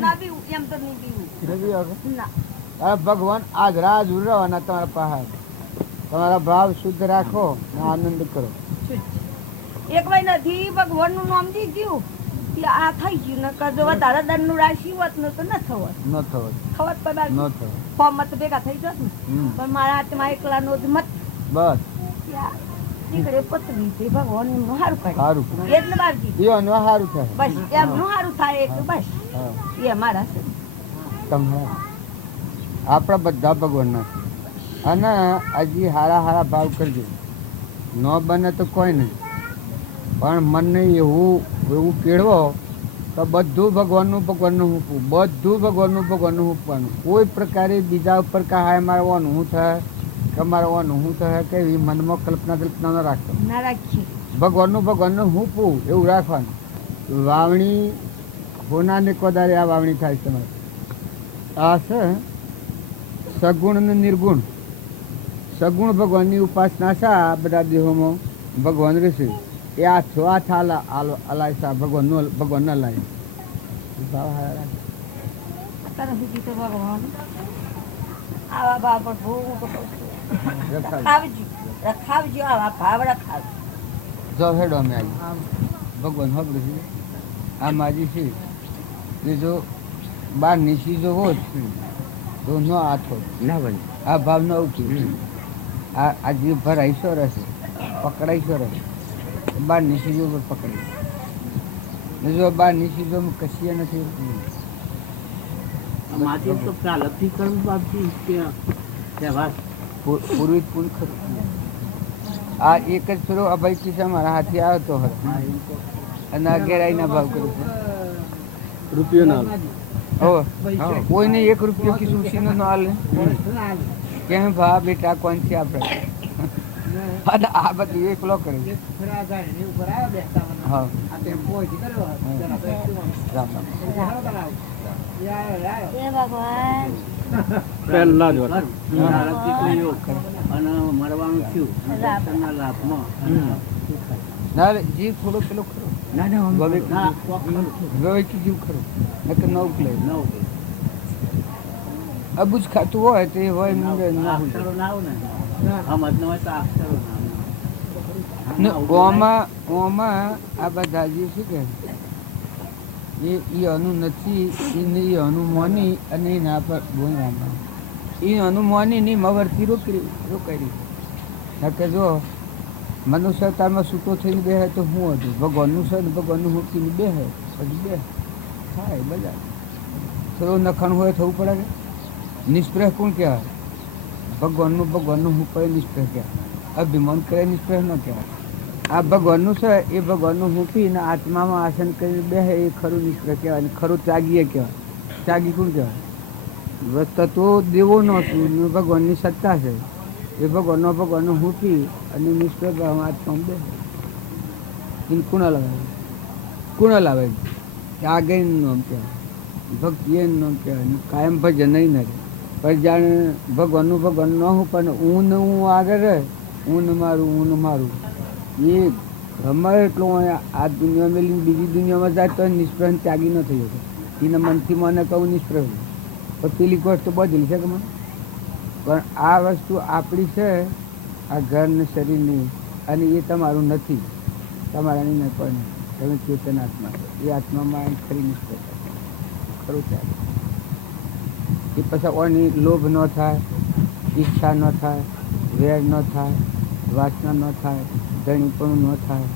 ના બીવું એમ તો નહીં બીવું ના. ભગવાન હાજર રહેવાના તમારા પાસે. તમારા ભાવ શુદ્ધ રાખો ને આનંદ કરો. એક વાર નથી ભગવાનનું નામ દી ગયું કે આ થઈ ગયું ન કરજો વધારે દંડનું રાશિ હોત ને તો ન થવત ન થવા થવત પર ન થવા ફોર્મ મત ભેગા થઈ જત ને પણ મારા હાથમાં એકલાનો જ મત બસ નીકળે પતરી તે ભગવાન એમનું સારું કરે સારું એ જ ને બારજી એ સારું થાય. બસ એમનું સારું થાય એટલું બસ હા, એ મારા છે. તમારા આપણા બધા ભગવાનના છે. અને હજી હારા ભાવ કરજો. ન બને તો કોઈ નહીં, પણ મનને એવું કેળવો તો બધું ભગવાનનું હૂંપવું, બધું ભગવાનનું હૂંપવાનું. કોઈ પ્રકારે બીજા ઉપર કે હાય મારે ઓનું શું થાય કે મારે ઓનું શું થાય કે એવી મનમાં કલ્પના ન રાખતો. ના રાખીએ ભગવાનનું હૂંપવું એવું રાખવાનું. વાવણી હોનાને કોદારે આ વાવણી થાય છે તમારે. આ છે સગુણ અને નિર્ગુણ. સગુણ ભગવાનની ઉપાસના છે આ બધા દેહોમાં ભગવાન રહેશે. એ હાથ અલાય છે ભગવાન ન લાય. અત્યારે સુધી તો ભગવાન આવા ભાવ પર ભોગવું તો રખાવજો આવા ભાવ રખાવજો. જો હેડો અમે આવી ભગવાન હબડે છે. આ માજી છે એ જો બહારની ચીજો હોત તો ન હાથ હોત ના બને. આ ભાવ ન ઉઠી. આ જીવ ભરાઈ સરસ પકડાઈ સરસ બહારની ચીજો પર પકડી. જો બહારની ચીજોમાં કશી નથી. પૂર્વિક પૂર્ણ ખરું. આ એક જ ફેરો અભય કિસ્સા મારા હાથે આવ્યો હતો અને અગેરાઈના ભાવ કરું છું. રૂપિયો ના કોઈને 1 રૂપિયો की सुशी નો હાલે કેમ ભા બેટા કોણ છે આપણે. અને આ બધું એકલો કરે. હા એ ભગવાન પહેલા જ વાત મરવાનું થયું લાભમાં ના જીવ થોડો પેલો ખરો. વિવેક જીવ ખરો નકર ન ઉકલે. અબુજ ખાતું હોય તો એ હોય ઓમાં આ બધા જે છે કે એ અનુ નથી એ અનુમાની અને એના પર બોલવામાં એ અનુમાની ની મવરથી રોકાઈ. નકે જો મનુષ્ય તારમાં સૂતો થઈને બેહે તો હું હતું ભગવાનનું છે ને ભગવાનનું મૂકીને બેહે પછી બે થાય બધા. થોડું નખણ હોય થવું પડે કે નિષ્પ્રેહ કોણ કહેવાય? ભગવાનનું હું કરે નિષ્પ્રેહ કહેવાય. અભિમાન કરે નિષ્પ્રેહ ન કહેવાય. આ ભગવાનનું છે એ ભગવાનનું મૂકીને આત્મામાં આસન કરીને બેહે એ ખરું નિષ્પ્રેહ કહેવાય. અને ખરું ત્યાગીએ કહેવાય. ત્યાગી કોણ કહેવાય? તત્વો દેવો નહોતું ભગવાનની સત્તા છે એ ભગવાનનું મૂકી અને નિષ્પ્રેહ આત્મામાં બેહે. એને કુણા લાવે ત્યાગે નામ કહેવાય, ભક્તિ એનું નામ કહેવાય. કાયમ ભજન નહીં ન રહે પણ જાણે ભગવાનનું ન હું પણ હું આગળ રહે. હું મારું એ ગમે એટલો આ દુનિયા મેલી બીજી દુનિયામાં જાય તો નિષ્પ્રેહ ત્યાગી ન થઈ શકે. એના મનથી મને કહું નિષ્પ્રેહ પણ પેલી વસ્તુ બદલી છે કે મને. પણ આ વસ્તુ આપણી છે આ ઘરને શરીરની અને એ તમારું નથી. તમારાની નહીં પણ તમે ચેતન આત્મા એ આત્મામાં ખરી નિષ્પ્રેહ ખરું ત્યારે એ પછી ઓની લોભ ન થાય, ઈચ્છા ન થાય, વેર ન થાય, વાસના ન થાય, ધણીપણું ન થાય,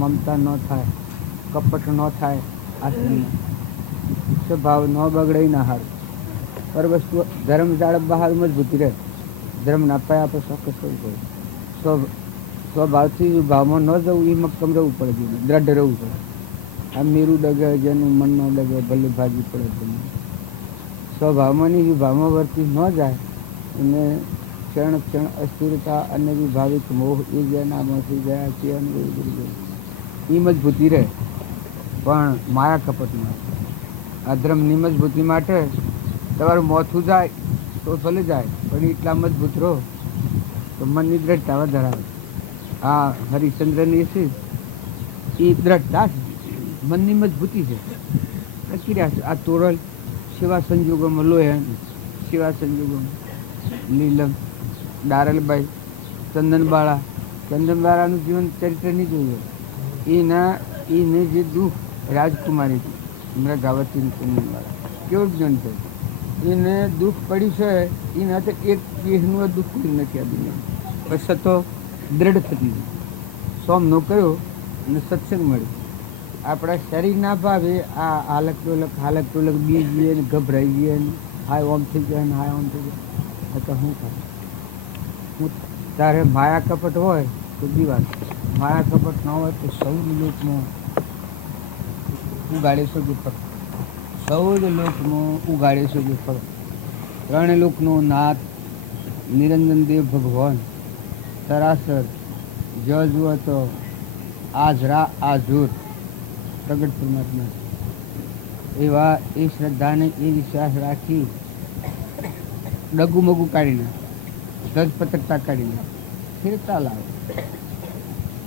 મમતા ન થાય, કપટ ન થાય, આશ્રમમાં સ્વભાવ ન બગડે ના હારું. પર વસ્તુ ધર્મ જાળવવા હારું મજબૂતી રહે. ધર્મના પાયા પર ચોક્કસ કરવું પડે. સ્વભાવથી ભાવમાં ન જવું, એ મક્કમ રહેવું પડે, જીવન દ્રઢ રહેવું પડે. આ મીરું ડગે જેનું મન ન ડગે ભલે ભાગી પડે. તમને સ્વભાવમાં ની વિભાવમાં વર્તી ન જાય અને ક્ષણ ક્ષણ અસ્થિરતા અને વિભાવિક મોહ એ જેનામાંથી ગયા છે એ મજબૂતી રહે. પણ માયા કપટમાં આ ધર્મની મજબૂતી માટે તમારું મોથું જાય તો ભલે જાય, પણ એટલા મજબૂત રહો તો મનની દ્રઢતા વધારે. આ હરિશ્ચંદ્રની છે એ દ્રઢતા છે, મનની મજબૂતી છે. કિર્યા છે આ તોરલ સેવા સંજોગોમાં લોહન, સેવા સંજોગોમાં લીલમ, ડારલબાઈ, ચંદનબાળાનું જીવન ચરિત્ર નહીં જોયું. એને જે દુઃખ રાજકુમારી હતી મૃગાવતી ચંદનબાળા કેવું જ્ઞાન છે, એને દુઃખ પડ્યું છે. એના તો એક દેહનું દુઃખ કોઈ નથી આ દુનિયામાં. પણ સતો દ્રઢ થતી હતી. સોમનો કર્યો અને સત્સંગ મળ્યો. આપણા શરીરના ભાવે આ હાલક ટોલક બી જઈએ ને ગભરાઈ જઈએ ને હાય ઓમ થઈ જાય ને હાય ઓમ થઈ જાય તો શું થાય? હું તારે માયા કપટ હોય તો દીવાસ, માયા કપટ ન હોય તો સૌદ લોકમાં ઉગાડે છો કે ફરક, સૌદ લોકમાં ઉગાડે છો કે ફરક. ત્રણ લોકનો નાથ નિરંજન દેવ ભગવાન સરાસર જ જુઓ તો આજરા આજુર પ્રગટ પરમાત્મા એવા એ શ્રદ્ધાને એ વિશ્વાસ રાખી ડગું મગું કાઢીને ધજ પતકતા કાઢીને ફેરતા લાવે,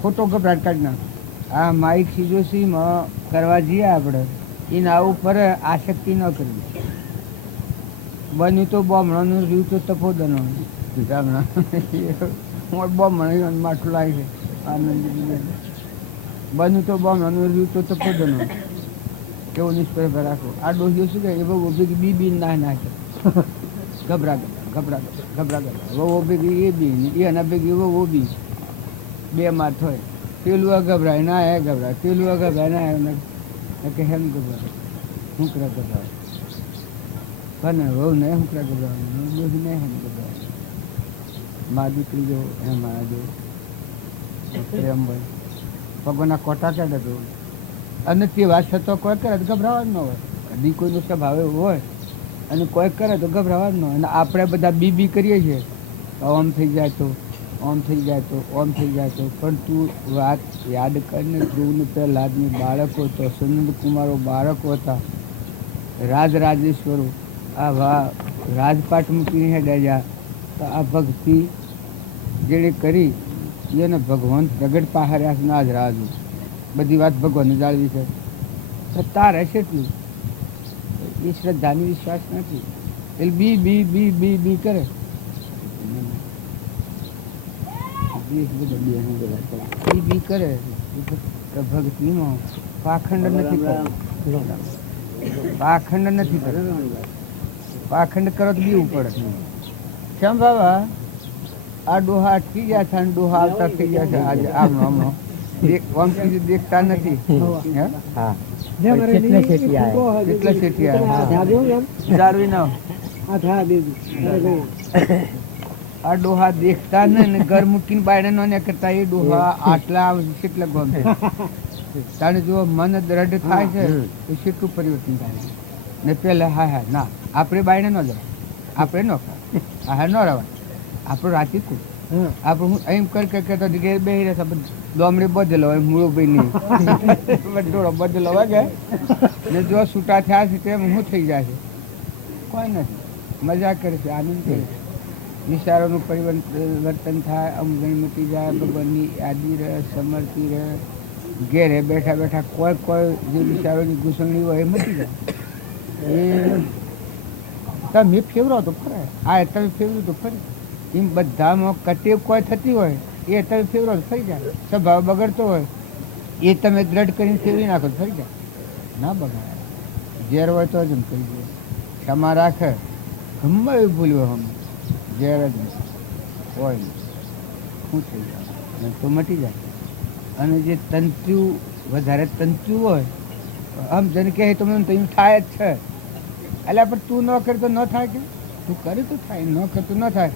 ખોટો ગભરાટ કાઢી નાખે. આ માઇક સિજોસીમાં કરવા જઈએ આપણે એને આવું પર આસક્તિ ન કરવી. બન્યું તો બોમણાનું રહ્યું તો તપોદનો બોમણ માઠું લાગે છે. આનંદ બન્યું તો બોમણાનું રહ્યું તો તપોદનો કેવો નિષ્પર્ધ રાખો. આ ડોહીઓ શું કહે એ બહુ ભેગી બી ના નાખે, ગભરા વહુ ભેગી એ બી એના ભેગી વહુ બી બે માથ હોય. પેલું ગભરાય ના એ ગભરાય, પેલું ગભરાય ના એ કે હેમ ગભરાય, હુંકરા ગભરાય. પણ વહુ ને હુંકરા ગભરાવાનું, ડોહી ને હેમ ગભરાય. મા દીકરી જો એમાં જો પ્રેમભાઈ ભગવાનના કોટા કાઢે તો અને તે વાત છતાં કોઈ કરે તો ગભરાવા જ ન હોય. કદી કોઈનો સ્વભાવ એવો હોય અને કોઈ કરે તો ગભરાવા જ ન હોય. અને આપણે બધા બી કરીએ છીએ આમ થઈ જાય તો આમ થઈ જાય તો આમ થઈ જાય તો. પણ તું વાત યાદ કરીને ધ્રુવને પહેલાં આદમી બાળકો હતો, સુનંદ કુમારો બાળકો હતા, રાજરાજેશ્વરો આ રાજપાટ મૂકીને હેડ્યા. તો આ ભક્તિ જેણે કરી એને ભગવાન પ્રગટ પહાર્યા છે. ના જ રાજુ બધી વાત ભગવાનને જાળવી છે. તારે છે એટલું એ શ્રદ્ધાની વિશ્વાસ નથી. એટલે બી કરે બી કરે ભક્તિમાં પાખંડ નથી કરતો. પાખંડ નથી કરતો. પાખંડ કરો તો બીવું પડે. કેમ બાબા આ ડોહા અટકી ગયા છે અને ડોહા આવતા થઈ ગયા છે. આજે આમનો દેખતા નથી. કેટલા શેઠી આ ડોહા દેખતા ને ઘર મૂકીને બાયણે ન કરતા એ ડોહા આટલા કેટલા ગમ તારે જો મન દ્રઢ થાય છે તો કેટલું પરિવર્તન થાય છે. ને પેલા હા ના આપણે બાયણે ન જવાય, આપણે ન ખાય, હા ન રવાય. આપણું રાતી કું આપણે હું એમ કરતો ઘેર બેસી રહેશે દોમડી બધેલો હોય મૂળો ભાઈ નહીં ડોળો બધેલો હોય કે ને જો છૂટા થયા છે તેમ શું થઈ જાય છે? કોઈ નથી. મજા કરે છે, આનંદ કરે છે. વિચારોનું પરિવર્તન થાય, અમગણી મટી જાય, ભગવાનની યાદી રહે, સમર્થી રહે. ઘેરે બેઠા બેઠા કોઈ જે વિચારોની ઘૂસણણી હોય એ મટી જાય. એ તમે ફેવરો તો ફરે, આ તમે ફેવરું તો ફરી. એમ બધામાં કટેવ કોઈ થતી હોય એ તમે ફેવરો તો ફરી જાય. સ્વભાવ બગડતો હોય એ તમે દ્રઢ કરીને ફેરવી નાખો તો ફરી જાય. ના બગાડે. ઝેર હોય તો જ એમ કરી જાય. ક્ષમા રાખે ગમે એવું ભૂલ્યું હમ ઝેર જ હોય નહીં શું થઈ જાય તો મટી જાય. અને જે તંતુ વધારે તંતુ હોય આમ જેને કહે તો મને તો થાય જ છે એટલે પણ તું ન કરે તો ન થાય કે તું કરે તો થાય, ન કરે તો ન થાય.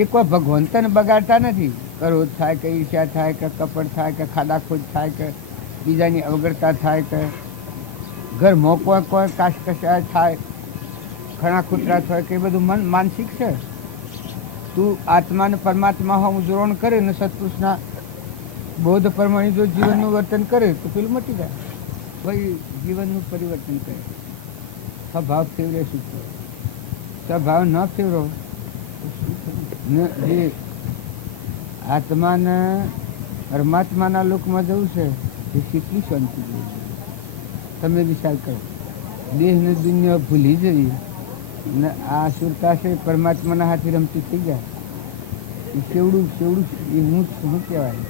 એ કોઈ ભગવાન તને બગાડતા નથી. ક્રોધ થાય કે ઈર્ષ્યા થાય કે કપટ થાય કે ખાડાખોદ થાય કે બીજાની અવગણતા થાય કે ઘરમાં કોઈ કાશકશાય થાય, ખણા ખૂટરા થાય કે એ બધું મન માનસિક છે. તું આત્મા ને પરમાત્મા હું જોડણ કરે ને સત્પુરુષના બોધ પ્રમાણે જો જીવનનું વર્તન કરે તો પેલું મટી જાય. ભાઈ જીવનનું પરિવર્તન કરે. સ્વભાવ ફેવરે શું છે? સ્વભાવ ન ફેવરો ને જે આત્માને પરમાત્માના લોકમાં જવું છે એ કેટલી શાંતિ જોઈએ. તમે વિચાર કરો, દેહને દુનિયા ભૂલી જવી ને આ સુરતા છે પરમાત્માના હાથે રમતી થઈ જાય એ કેવડું કેવડું એ હું શું કહેવાય.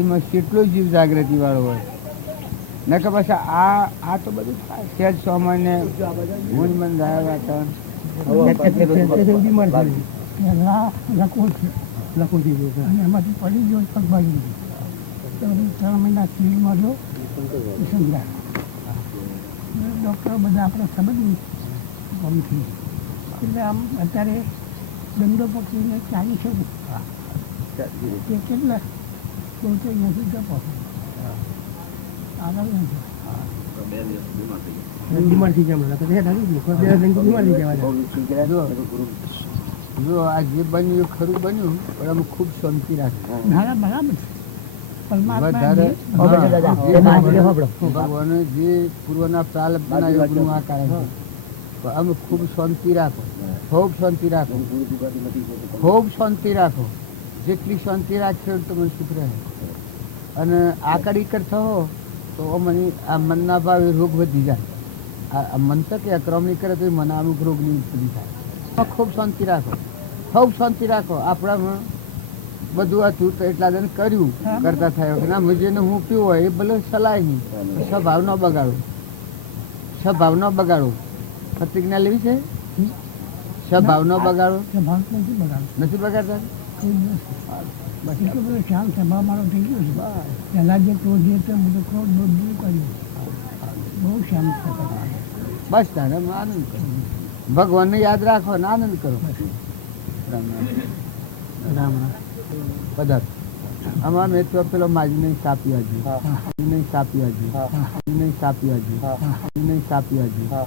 એમાં કેટલો જીવ જાગૃતિ વાળો હોય ને કે પછી આ તો બધું થાય. સહેજ સામાન્ય ગુણ મન રહ્યા હતા એમાંથી પડી ગયો પગભાગી તો 3 મહિના સિવિલમાં જો સમજાય ડૉક્ટરો બધા આપણે સમજ ગમથી એટલે આમ અત્યારે દંડો પકડીને ચાલી શકું તે કેટલા બોલતો નથી જપો આગળ નથી બીમાર થઈ ગયા. જો આ જે બન્યું ખરું બન્યું પણ અમે ખૂબ શાંતિ રાખી. બરાબર વધારે ભગવાને જે પૂર્વના પ્રારબ્ધ બનાવ્યો ગુણ આ કારણ છે. અમે ખૂબ શાંતિ રાખો, ખૂબ શાંતિ રાખો, ખૂબ શાંતિ રાખો. જેટલી શાંતિ રાખશો તો મને સુખ રહે. અને આકડ ઈકડ થવો તો મને આ મનના ભાવે રોગ વધી જાય. આ મન તો કે અક્રમણી કરે તો મને અમુક રોગની ઉત્પત્તિ થાય. ખૂબ શાંતિ રાખો, ખૂબ શાંતિ રાખો. આપણામાં બધું હતું તો એટલા જણ કર્યું કરતા થયો કે ના મુજેને હું પીવું હોય એ ભલે સલાહ નહીં. સ્વભાવ ન બગાડો, સ્વભાવ ન બગાડો. પ્રતિજ્ઞા લેવી છે સ્વભાવ ન બગાડો. નથી બગાડતા? શાંત સ્વભાવ મારો થઈ ગયો છે. પહેલાં જે ક્રોધ જે હતો હું તો ક્રોધ બહુ દૂર કર્યું, બહુ શાંત થતા. બસ તારે આનંદ કરો, ભગવાનને યાદ રાખો અને આનંદ કરો. રામ પદાર્થ આમાં મેં તો પેલો માજી નહીં કાપી હજી, નહીં કાપી હજી, નહીં કાપી હજી, નહીં કાપી હજી.